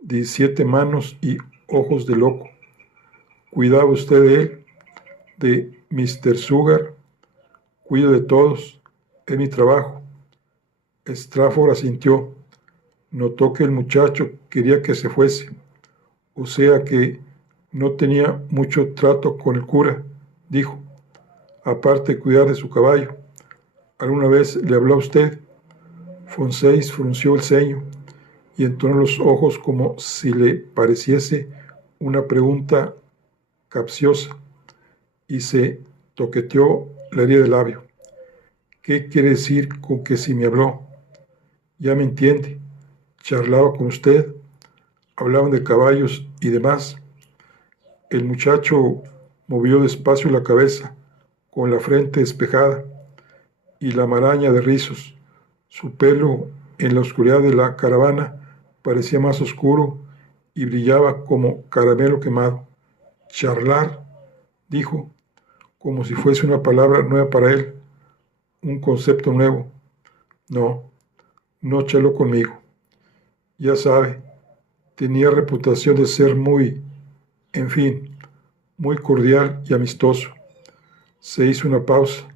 17 manos y ojos de loco. ¿Cuidaba usted de él, de Mr. Sugar? Cuido de todos, es mi trabajo. Strafford asintió. Notó que el muchacho quería que se fuese, o sea que no tenía mucho trato con el cura, dijo, aparte de cuidar de su caballo. ¿Alguna vez le habló a usted? Fonseis frunció el ceño y entonó los ojos como si le pareciese una pregunta capciosa, y se toqueteó la herida del labio. ¿Qué quiere decir con que si me habló? Ya me entiende. Charlaba con usted, hablaban de caballos y demás. El muchacho movió despacio la cabeza, con la frente despejada y la maraña de rizos. Su pelo, en la oscuridad de la caravana, parecía más oscuro y brillaba como caramelo quemado. Charlar, dijo, como si fuese una palabra nueva para él, un concepto nuevo. No, no charló conmigo. Ya sabe, tenía reputación de ser muy, en fin, muy cordial y amistoso. Se hizo una pausa.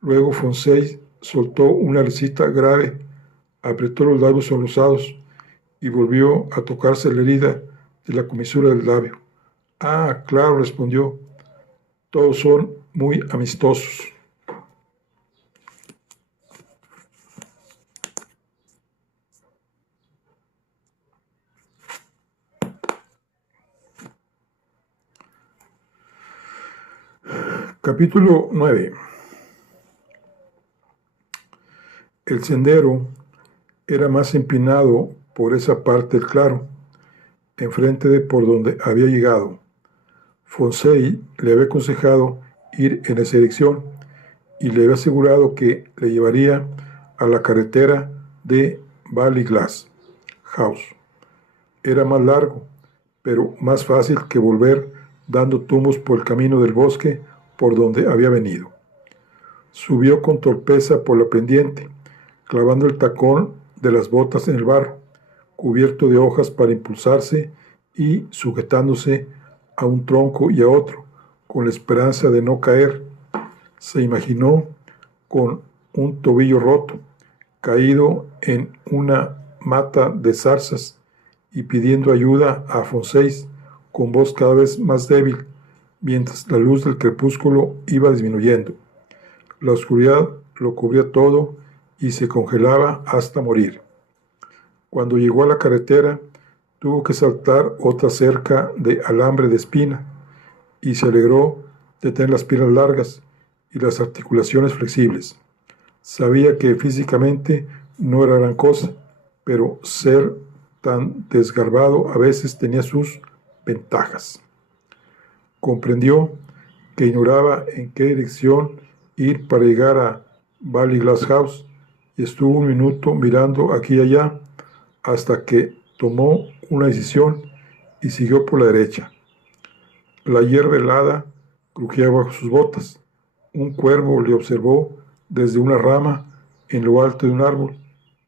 Luego Fonseis soltó una risita grave, apretó los labios sonrosados y volvió a tocarse la herida de la comisura del labio. Ah, claro, respondió. Todos son muy amistosos. Capítulo 9. El sendero era más empinado por esa parte del claro, enfrente de por donde había llegado. Fonseis le había aconsejado ir en esa dirección y le había asegurado que le llevaría a la carretera de Ballyglass House. Era más largo, pero más fácil que volver dando tumbos por el camino del bosque por donde había venido. Subió con torpeza por la pendiente, clavando el tacón de las botas en el barro, cubierto de hojas para impulsarse y sujetándose a un tronco y a otro, con la esperanza de no caer. Se imaginó con un tobillo roto, caído en una mata de zarzas y pidiendo ayuda a Fonseis con voz cada vez más débil, mientras la luz del crepúsculo iba disminuyendo. La oscuridad lo cubría todo y se congelaba hasta morir. Cuando llegó a la carretera, tuvo que saltar otra cerca de alambre de espina y se alegró de tener las piernas largas y las articulaciones flexibles. Sabía que físicamente no era gran cosa, pero ser tan desgarbado a veces tenía sus ventajas. Comprendió que ignoraba en qué dirección ir para llegar a Ballyglass House y estuvo un minuto mirando aquí y allá hasta que tomó una decisión y siguió por la derecha. La hierba helada crujía bajo sus botas. Un cuervo le observó desde una rama en lo alto de un árbol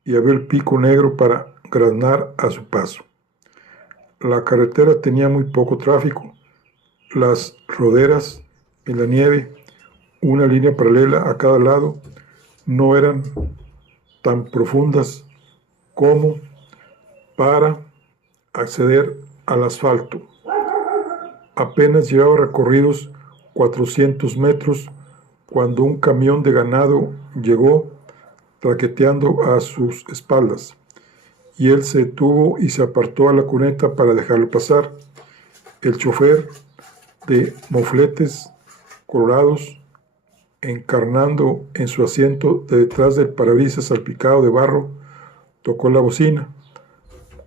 y abrió el pico negro para graznar a su paso. La carretera tenía muy poco tráfico. Las roderas en la nieve, una línea paralela a cada lado, no eran tan profundas como para acceder al asfalto. Apenas llevaba recorridos 400 metros cuando un camión de ganado llegó traqueteando a sus espaldas, y él se detuvo y se apartó a la cuneta para dejarlo pasar. El chofer, de mofletes colorados, encarnando en su asiento de detrás del parabrisas salpicado de barro, tocó la bocina,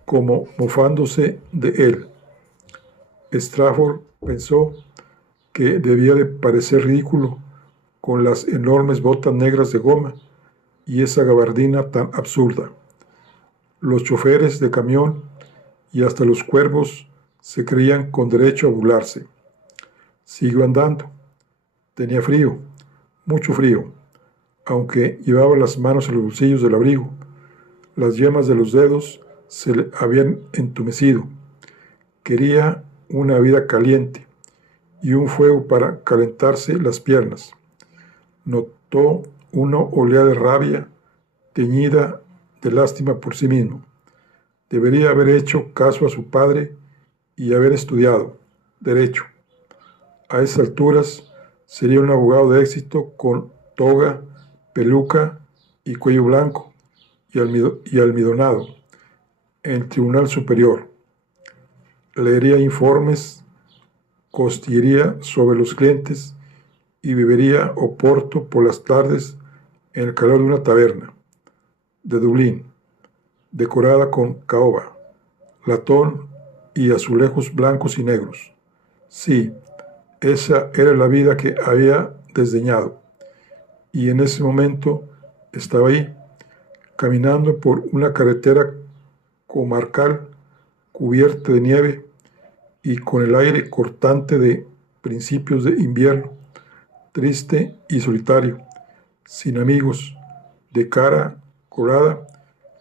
como mofándose de él. Strafford pensó que debía de parecer ridículo con las enormes botas negras de goma y esa gabardina tan absurda. Los choferes de camión y hasta los cuervos se creían con derecho a burlarse. Siguió andando. Tenía frío, mucho frío, aunque llevaba las manos en los bolsillos del abrigo. Las yemas de los dedos se le habían entumecido. Quería una vida caliente y un fuego para calentarse las piernas. Notó una oleada de rabia teñida de lástima por sí mismo. Debería haber hecho caso a su padre y haber estudiado derecho. A esas alturas sería un abogado de éxito con toga, peluca y cuello blanco y almidonado en el Tribunal Superior. Leería informes, costillería sobre los clientes y bebería oporto por las tardes en el calor de una taberna de Dublín, decorada con caoba, latón y azulejos blancos y negros. Sí, esa era la vida que había desdeñado, y en ese momento estaba ahí, caminando por una carretera comarcal cubierta de nieve y con el aire cortante de principios de invierno, triste y solitario, sin amigos, de cara colada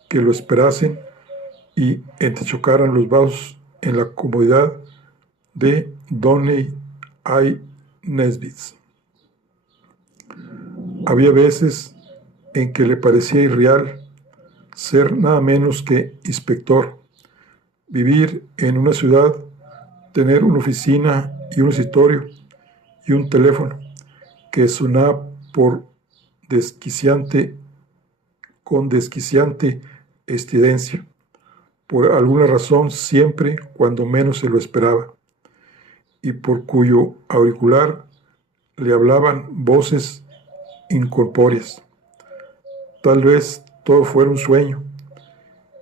que lo esperasen y entrechocaran los vasos en la comodidad de Donnelly I. Nesbitt. Había veces en que le parecía irreal ser nada menos que inspector, vivir en una ciudad, tener una oficina y un escritorio y un teléfono que sonaba con desquiciante estridencia, por alguna razón siempre cuando menos se lo esperaba, y por cuyo auricular le hablaban voces incorpóreas. Tal vez todo fuera un sueño,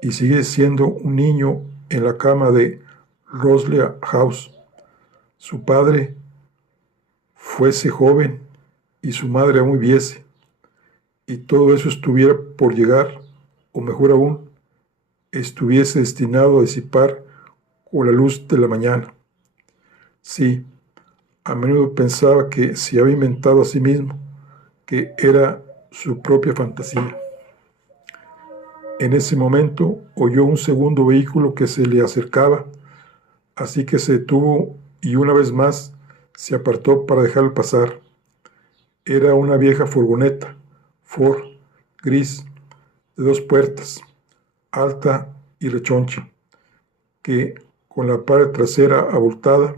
y sigue siendo un niño en la cama de Rosslea House. Su padre fuese joven y su madre aún viviese, y todo eso estuviera por llegar, o mejor aún, estuviese destinado a disipar con la luz de la mañana. Sí, a menudo pensaba que se había inventado a sí mismo, que era su propia fantasía. En ese momento oyó un segundo vehículo que se le acercaba, así que se detuvo y una vez más se apartó para dejarlo pasar. Era una vieja furgoneta, Ford, gris, de 2 puertas, alta y rechoncha, que con la parte trasera abultada,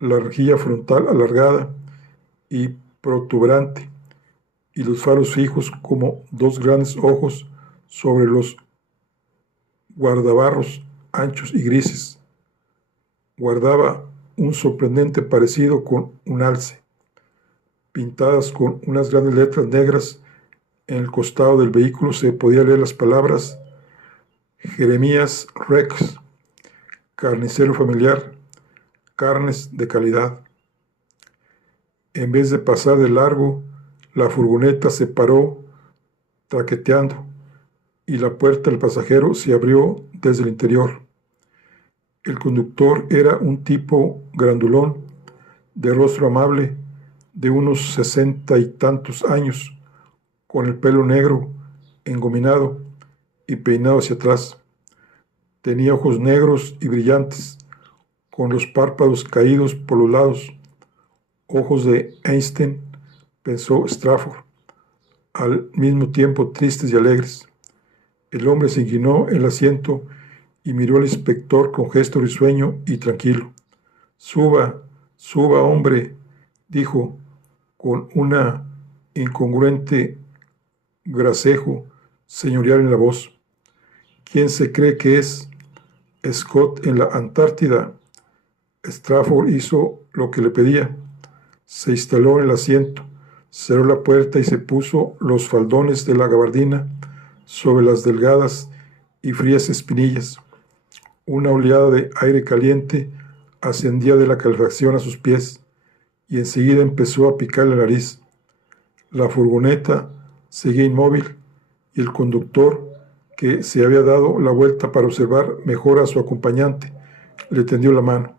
la rejilla frontal alargada y protuberante, y los faros fijos como 2 grandes ojos sobre los guardabarros anchos y grises, guardaba un sorprendente parecido con un alce, pintadas con unas grandes letras negras. En el costado del vehículo se podía leer las palabras Jeremías Rex, carnicero familiar, carnes de calidad. En vez de pasar de largo, la furgoneta se paró traqueteando y la puerta del pasajero se abrió desde el interior. El conductor era un tipo grandulón, de rostro amable, de unos 60 y tantos años, con el pelo negro, engominado y peinado hacia atrás. Tenía ojos negros y brillantes, con los párpados caídos por los lados. Ojos de Einstein, pensó Strafford, al mismo tiempo tristes y alegres. El hombre se inclinó en el asiento y miró al inspector con gesto risueño y tranquilo. Suba, suba, hombre, dijo con una incongruente gracejo señorial en la voz. ¿Quién se cree que es? Scott en la Antártida. Strafford hizo lo que le pedía. Se instaló en el asiento, cerró la puerta y se puso los faldones de la gabardina sobre las delgadas y frías espinillas. Una oleada de aire caliente ascendía de la calefacción a sus pies y enseguida empezó a picar la nariz. La furgoneta seguía inmóvil y el conductor, que se había dado la vuelta para observar mejor a su acompañante, le tendió la mano.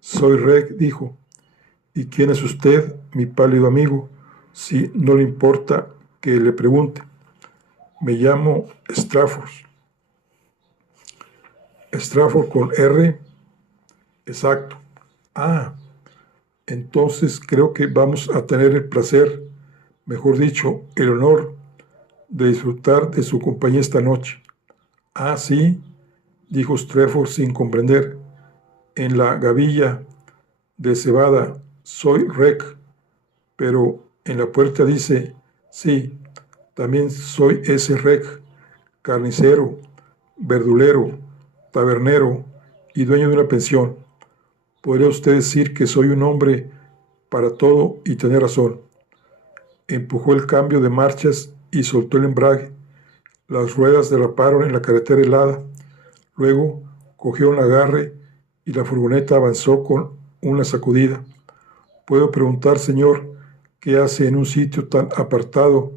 Soy Reg, dijo. ¿Y quién es usted, mi pálido amigo? Si no le importa que le pregunte. Me llamo Strafford. Strafford con R. Exacto. Ah, entonces creo que vamos a tener el placer, mejor dicho, el honor de disfrutar de su compañía esta noche. Ah, sí, dijo Strafford sin comprender. En la gavilla de cebada soy Rec, pero en la puerta dice, sí, también soy ese Rec, carnicero, verdulero, tabernero y dueño de una pensión. Podría usted decir que soy un hombre para todo y tener razón. Empujó el cambio de marchas y soltó el embrague. Las ruedas derraparon en la carretera helada. Luego cogió un agarre y la furgoneta avanzó con una sacudida. ¿Puedo preguntar, señor, qué hace en un sitio tan apartado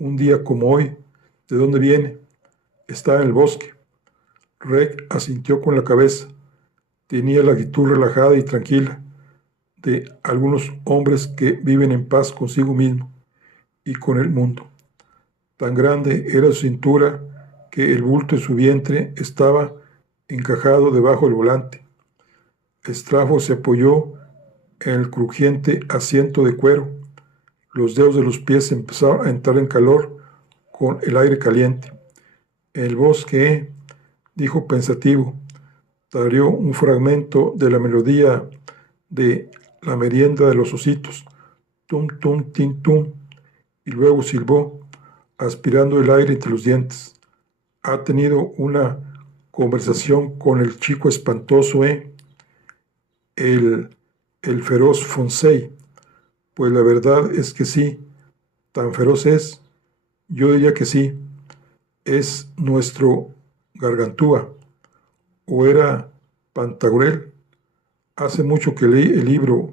un día como hoy? ¿De dónde viene? Está en el bosque. Reg asintió con la cabeza. Tenía la actitud relajada y tranquila de algunos hombres que viven en paz consigo mismo y con el mundo. Tan grande era su cintura que el bulto de su vientre estaba encajado debajo del volante. Strafford se apoyó en el crujiente asiento de cuero. Los dedos de los pies empezaron a entrar en calor con el aire caliente. El bosque, dijo pensativo, tarareó un fragmento de la melodía de la merienda de los ositos, tum, tum, tin, tum, y luego silbó, aspirando el aire entre los dientes. Ha tenido una conversación con el chico espantoso, el feroz Fonsey. Pues la verdad es que sí, tan feroz es. Yo diría que sí, es nuestro Gargantúa, o era Pantagruel. Hace mucho que leí el libro,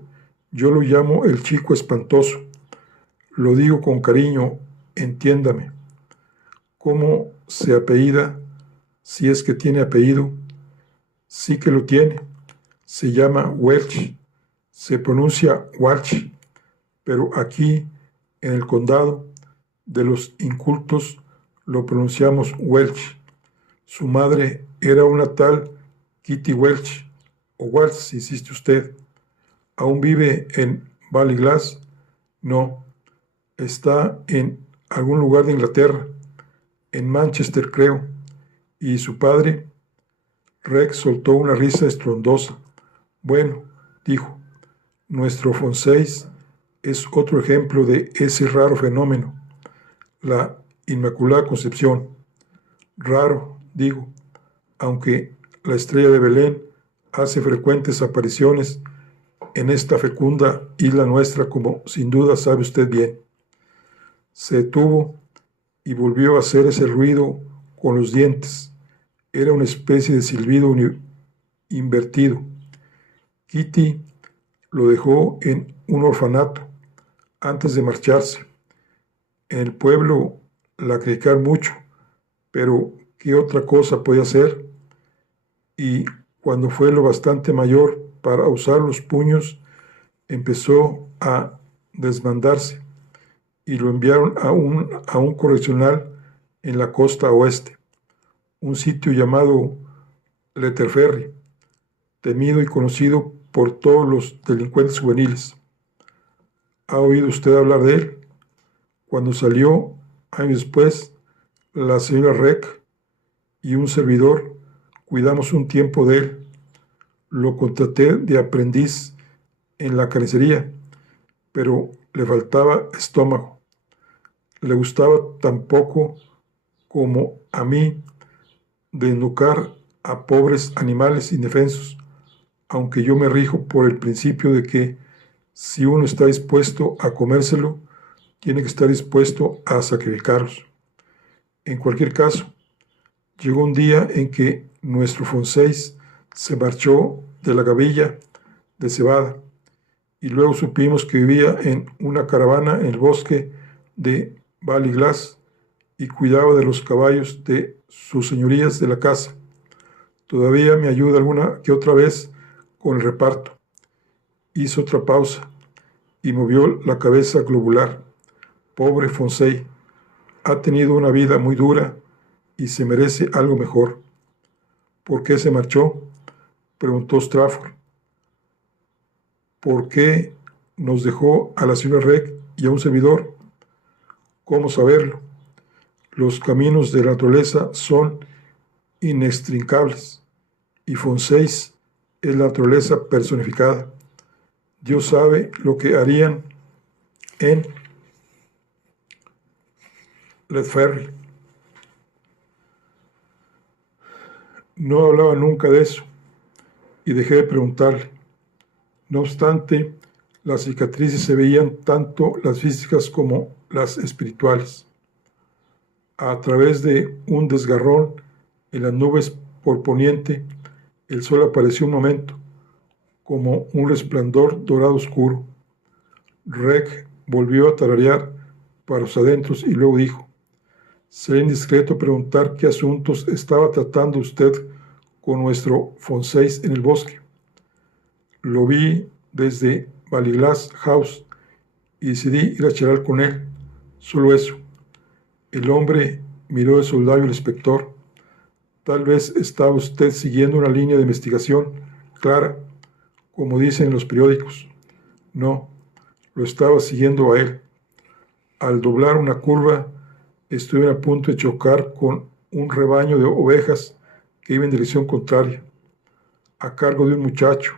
yo lo llamo el chico espantoso. Lo digo con cariño, entiéndame. ¿Cómo se apellida? Si es que tiene apellido. Sí que lo tiene. Se llama Welch. Se pronuncia Walsh. Pero aquí, en el condado de los incultos, lo pronunciamos Welch. Su madre era una tal Kitty Welch, o Walsh, si insiste usted. ¿Aún vive en Ballyglass? No. Está en algún lugar de Inglaterra, en Manchester, creo. ¿Y su padre? Rex soltó una risa estrondosa. Bueno, dijo, nuestro Fonseis es otro ejemplo de ese raro fenómeno, la Inmaculada Concepción. Raro, digo, aunque la estrella de Belén hace frecuentes apariciones en esta fecunda isla nuestra, como sin duda sabe usted bien. Se detuvo y volvió a hacer ese ruido con los dientes. Era una especie de silbido invertido. Kitty lo dejó en un orfanato antes de marcharse. En el pueblo la criticaron mucho, pero ¿qué otra cosa podía hacer? Y cuando fue lo bastante mayor para usar los puños, empezó a desmandarse y lo enviaron a un correccional en la costa oeste, un sitio llamado Letterferry, temido y conocido por todos los delincuentes juveniles. ¿Ha oído usted hablar de él? Cuando salió, años después, la señora Rec y un servidor cuidamos un tiempo de él. Lo contraté de aprendiz en la carnicería, pero le faltaba estómago. Le gustaba tan poco como a mí desnucar a pobres animales indefensos, aunque yo me rijo por el principio de que si uno está dispuesto a comérselo, tiene que estar dispuesto a sacrificarlos. En cualquier caso, llegó un día en que nuestro Fonseis se marchó de la gavilla de cebada y luego supimos que vivía en una caravana en el bosque de Balliglass y cuidaba de los caballos de sus señorías de la casa. Todavía me ayuda alguna que otra vez con el reparto. Hizo otra pausa y movió la cabeza globular. Pobre Fonsey, ha tenido una vida muy dura y se merece algo mejor. ¿Por qué se marchó?, preguntó Strafford. ¿Por qué nos dejó a la señora Reg y a un servidor? ¿Cómo saberlo? Los caminos de la naturaleza son inextricables y Fonseis es la naturaleza personificada. Dios sabe lo que harían en Letferry. No hablaba nunca de eso y dejé de preguntarle. No obstante, las cicatrices se veían tanto las físicas como las espirituales. A través de un desgarrón en las nubes por poniente, el sol apareció un momento, como un resplandor dorado oscuro. Reg volvió a tararear para los adentros y luego dijo: «Sería indiscreto preguntar qué asuntos estaba tratando usted con nuestro Fonseis en el bosque». Lo vi desde Balliglass House y decidí ir a charlar con él. Solo eso. El hombre miró de soslayo al inspector. Tal vez estaba usted siguiendo una línea de investigación clara, como dicen en los periódicos. No, lo estaba siguiendo a él. Al doblar una curva, estuve a punto de chocar con un rebaño de ovejas que iba en dirección contraria, a cargo de un muchacho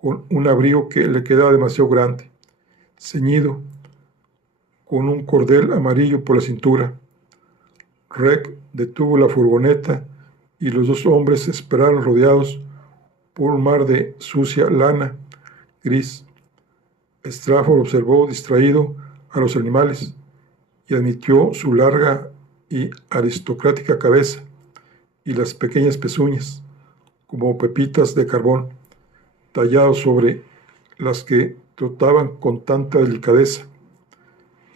con un abrigo que le quedaba demasiado grande, ceñido con un cordel amarillo por la cintura. Reg detuvo la furgoneta y los dos hombres esperaron rodeados por un mar de sucia lana gris. Strafford observó distraído a los animales y admitió su larga y aristocrática cabeza y las pequeñas pezuñas, como pepitas de carbón, tallados sobre las que trotaban con tanta delicadeza.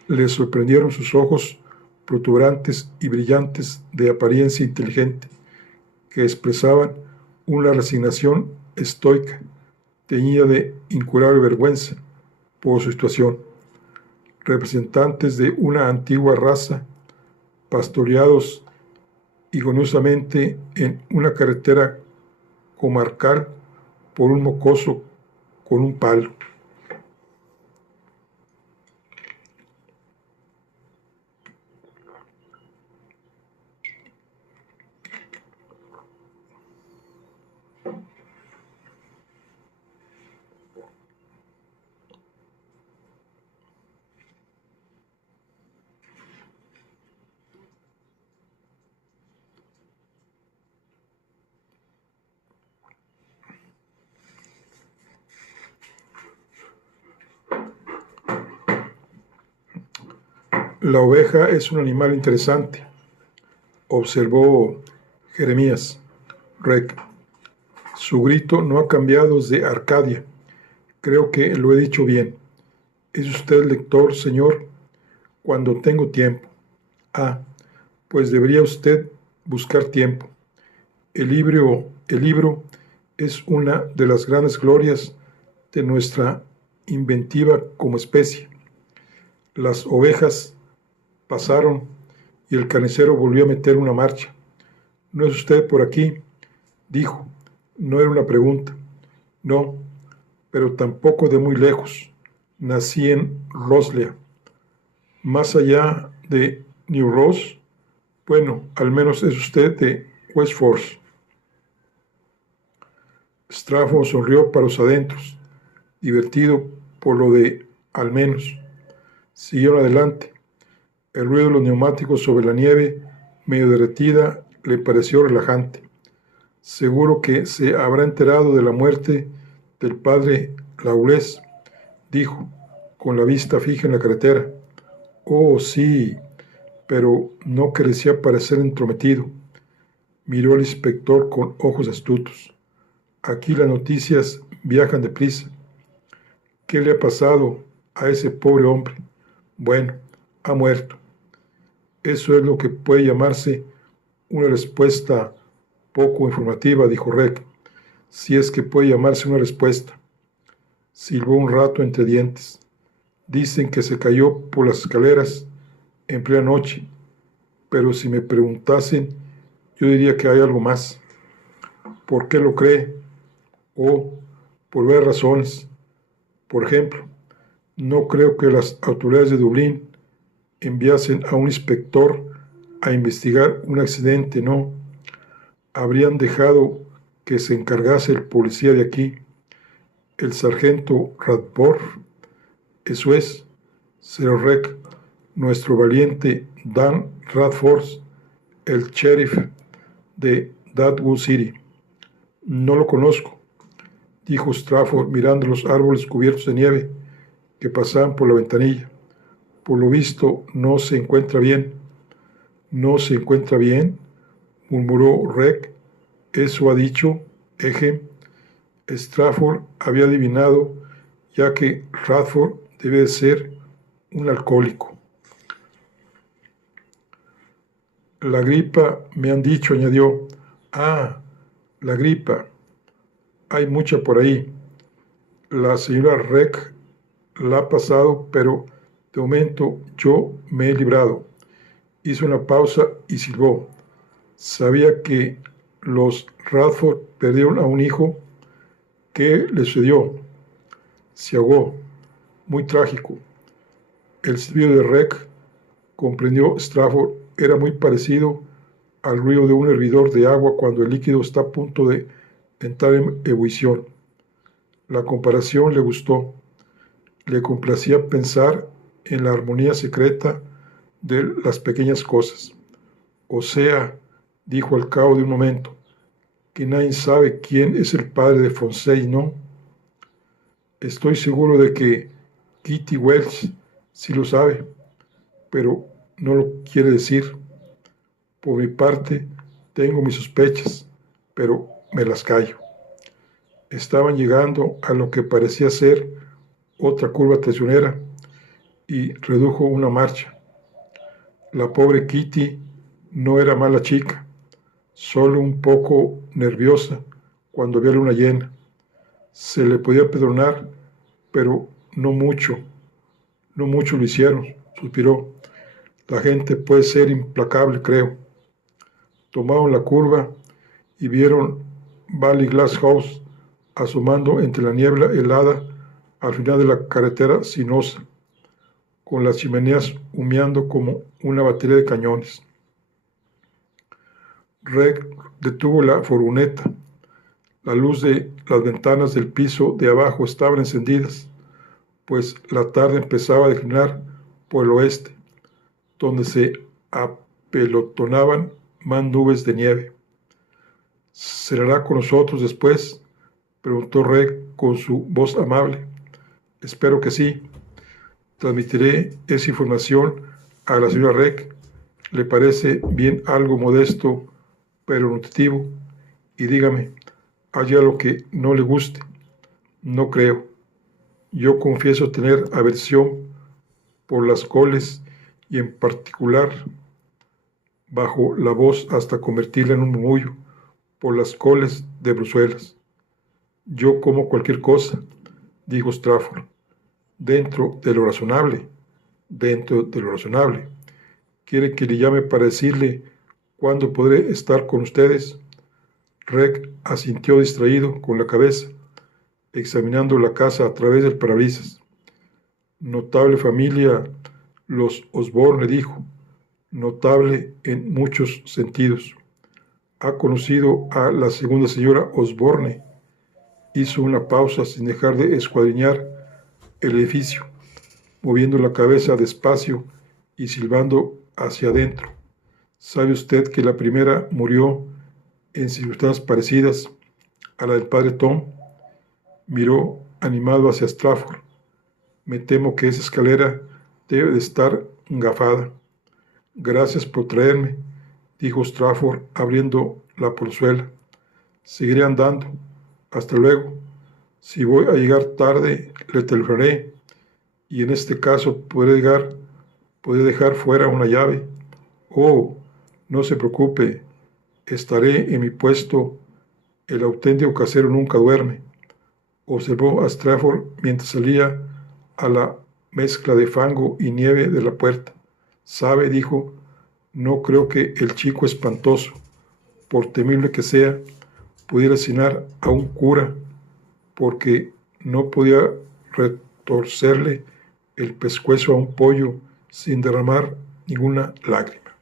Le sorprendieron sus ojos protuberantes y brillantes de apariencia inteligente, que expresaban una resignación estoica, teñida de incurable vergüenza por su situación. Representantes de una antigua raza, pastoreados ignominiosamente en una carretera comarcal por un mocoso con un palo. La oveja es un animal interesante, observó Jeremías. Reg, su grito no ha cambiado desde Arcadia. Creo que lo he dicho bien. ¿Es usted lector, señor? Cuando tengo tiempo. Ah, pues debería usted buscar tiempo. El libro es una de las grandes glorias de nuestra inventiva como especie. Las ovejas pasaron y el carnicero volvió a meter una marcha. ¿No es usted por aquí?, dijo. No era una pregunta. No, pero tampoco de muy lejos. Nací en Roslea. Más allá de New Ross. Bueno, al menos es usted de Westforth. Strafford sonrió para los adentros, divertido por lo de al menos. Siguieron adelante. El ruido de los neumáticos sobre la nieve medio derretida le pareció relajante. Seguro que se habrá enterado de la muerte del padre Laulés, dijo, con la vista fija en la carretera. Oh, sí, pero no parecía parecer entrometido. Miró al inspector con ojos astutos. Aquí las noticias viajan deprisa. ¿Qué le ha pasado a ese pobre hombre? Bueno, ha muerto. Eso es lo que puede llamarse una respuesta poco informativa, dijo Rec, si es que puede llamarse una respuesta. Silbó un rato entre dientes. Dicen que se cayó por las escaleras en plena noche, pero si me preguntasen, yo diría que hay algo más. ¿Por qué lo cree? O por varias razones. Por ejemplo, no creo que las autoridades de Dublín enviasen a un inspector a investigar un accidente, no. Habrían dejado que se encargase el policía de aquí, el sargento Radford. Eso es, Sir Rec, nuestro valiente Dan Radford, el sheriff de Deadwood City. No lo conozco, dijo Strafford mirando los árboles cubiertos de nieve que pasaban por la ventanilla. Por lo visto no se encuentra bien. ¿No se encuentra bien?, murmuró Rec. Eso ha dicho, Eje. Strafford había adivinado, ya que Radford debe de ser un alcohólico. La gripa, me han dicho, añadió. Ah, la gripa. Hay mucha por ahí. La señora Rec la ha pasado, pero de momento yo me he librado. Hizo una pausa y silbó. Sabía que los Radford perdieron a un hijo. ¿Qué le sucedió? Se ahogó. Muy trágico. El silbido de Rec, comprendió Strafford, era muy parecido al ruido de un hervidor de agua cuando el líquido está a punto de entrar en ebullición. La comparación le gustó. Le complacía pensar en la armonía secreta de las pequeñas cosas. O sea, dijo al cabo de un momento, que nadie sabe quién es el padre de Fonsey, ¿no? Estoy seguro de que Kitty Welch sí lo sabe, pero no lo quiere decir. Por mi parte, tengo mis sospechas, pero me las callo. Estaban llegando a lo que parecía ser otra curva traicionera y redujo una marcha. La pobre Kitty no era mala chica, solo un poco nerviosa cuando vio la luna llena. Se le podía perdonar, pero no mucho lo hicieron, suspiró. La gente puede ser implacable, creo. Tomaron la curva y vieron Valley Glass House asomando entre la niebla helada al final de la carretera sinuosa, con las chimeneas humeando como una batería de cañones. Rec detuvo la furgoneta. La luz de las ventanas del piso de abajo estaban encendidas, pues la tarde empezaba a declinar por el oeste, donde se apelotonaban más nubes de nieve. ¿Cenará con nosotros después?, preguntó Rec con su voz amable. Espero que sí. Transmitiré esa información a la señora Rec. ¿Le parece bien algo modesto pero nutritivo? Y dígame, ¿hay algo que no le guste? No creo. Yo confieso tener aversión por las coles y en particular, bajó la voz hasta convertirla en un murmullo, por las coles de Bruselas. Yo como cualquier cosa, dijo Strafford, dentro de lo razonable, dentro de lo razonable. ¿Quiere que le llame para decirle cuándo podré estar con ustedes? Rec asintió distraído con la cabeza, examinando la casa a través del parabrisas. Notable familia, los Osborne, dijo, notable en muchos sentidos. Ha conocido a la segunda señora Osborne. hizo una pausa sin dejar de escuadriñar el edificio, moviendo la cabeza despacio y silbando hacia adentro. ¿Sabe usted que la primera murió en circunstancias parecidas a la del padre Tom? Miró animado hacia Strafford. Me temo que esa escalera debe de estar engafada. Gracias por traerme, dijo Strafford abriendo la porzuela. Seguiré andando. Hasta luego. Si voy a llegar tarde, le telefonaré, y en este caso podré dejar fuera una llave. Oh, no se preocupe, estaré en mi puesto. El auténtico casero nunca duerme, observó a Strafford mientras salía a la mezcla de fango y nieve de la puerta. Sabe, dijo, no creo que el chico espantoso, por temible que sea, pudiera asesinar a un cura, porque no podía retorcerle el pescuezo a un pollo sin derramar ninguna lágrima.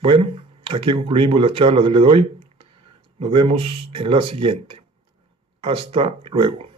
Bueno, aquí concluimos la charla del día de hoy. Nos vemos en la siguiente. Hasta luego.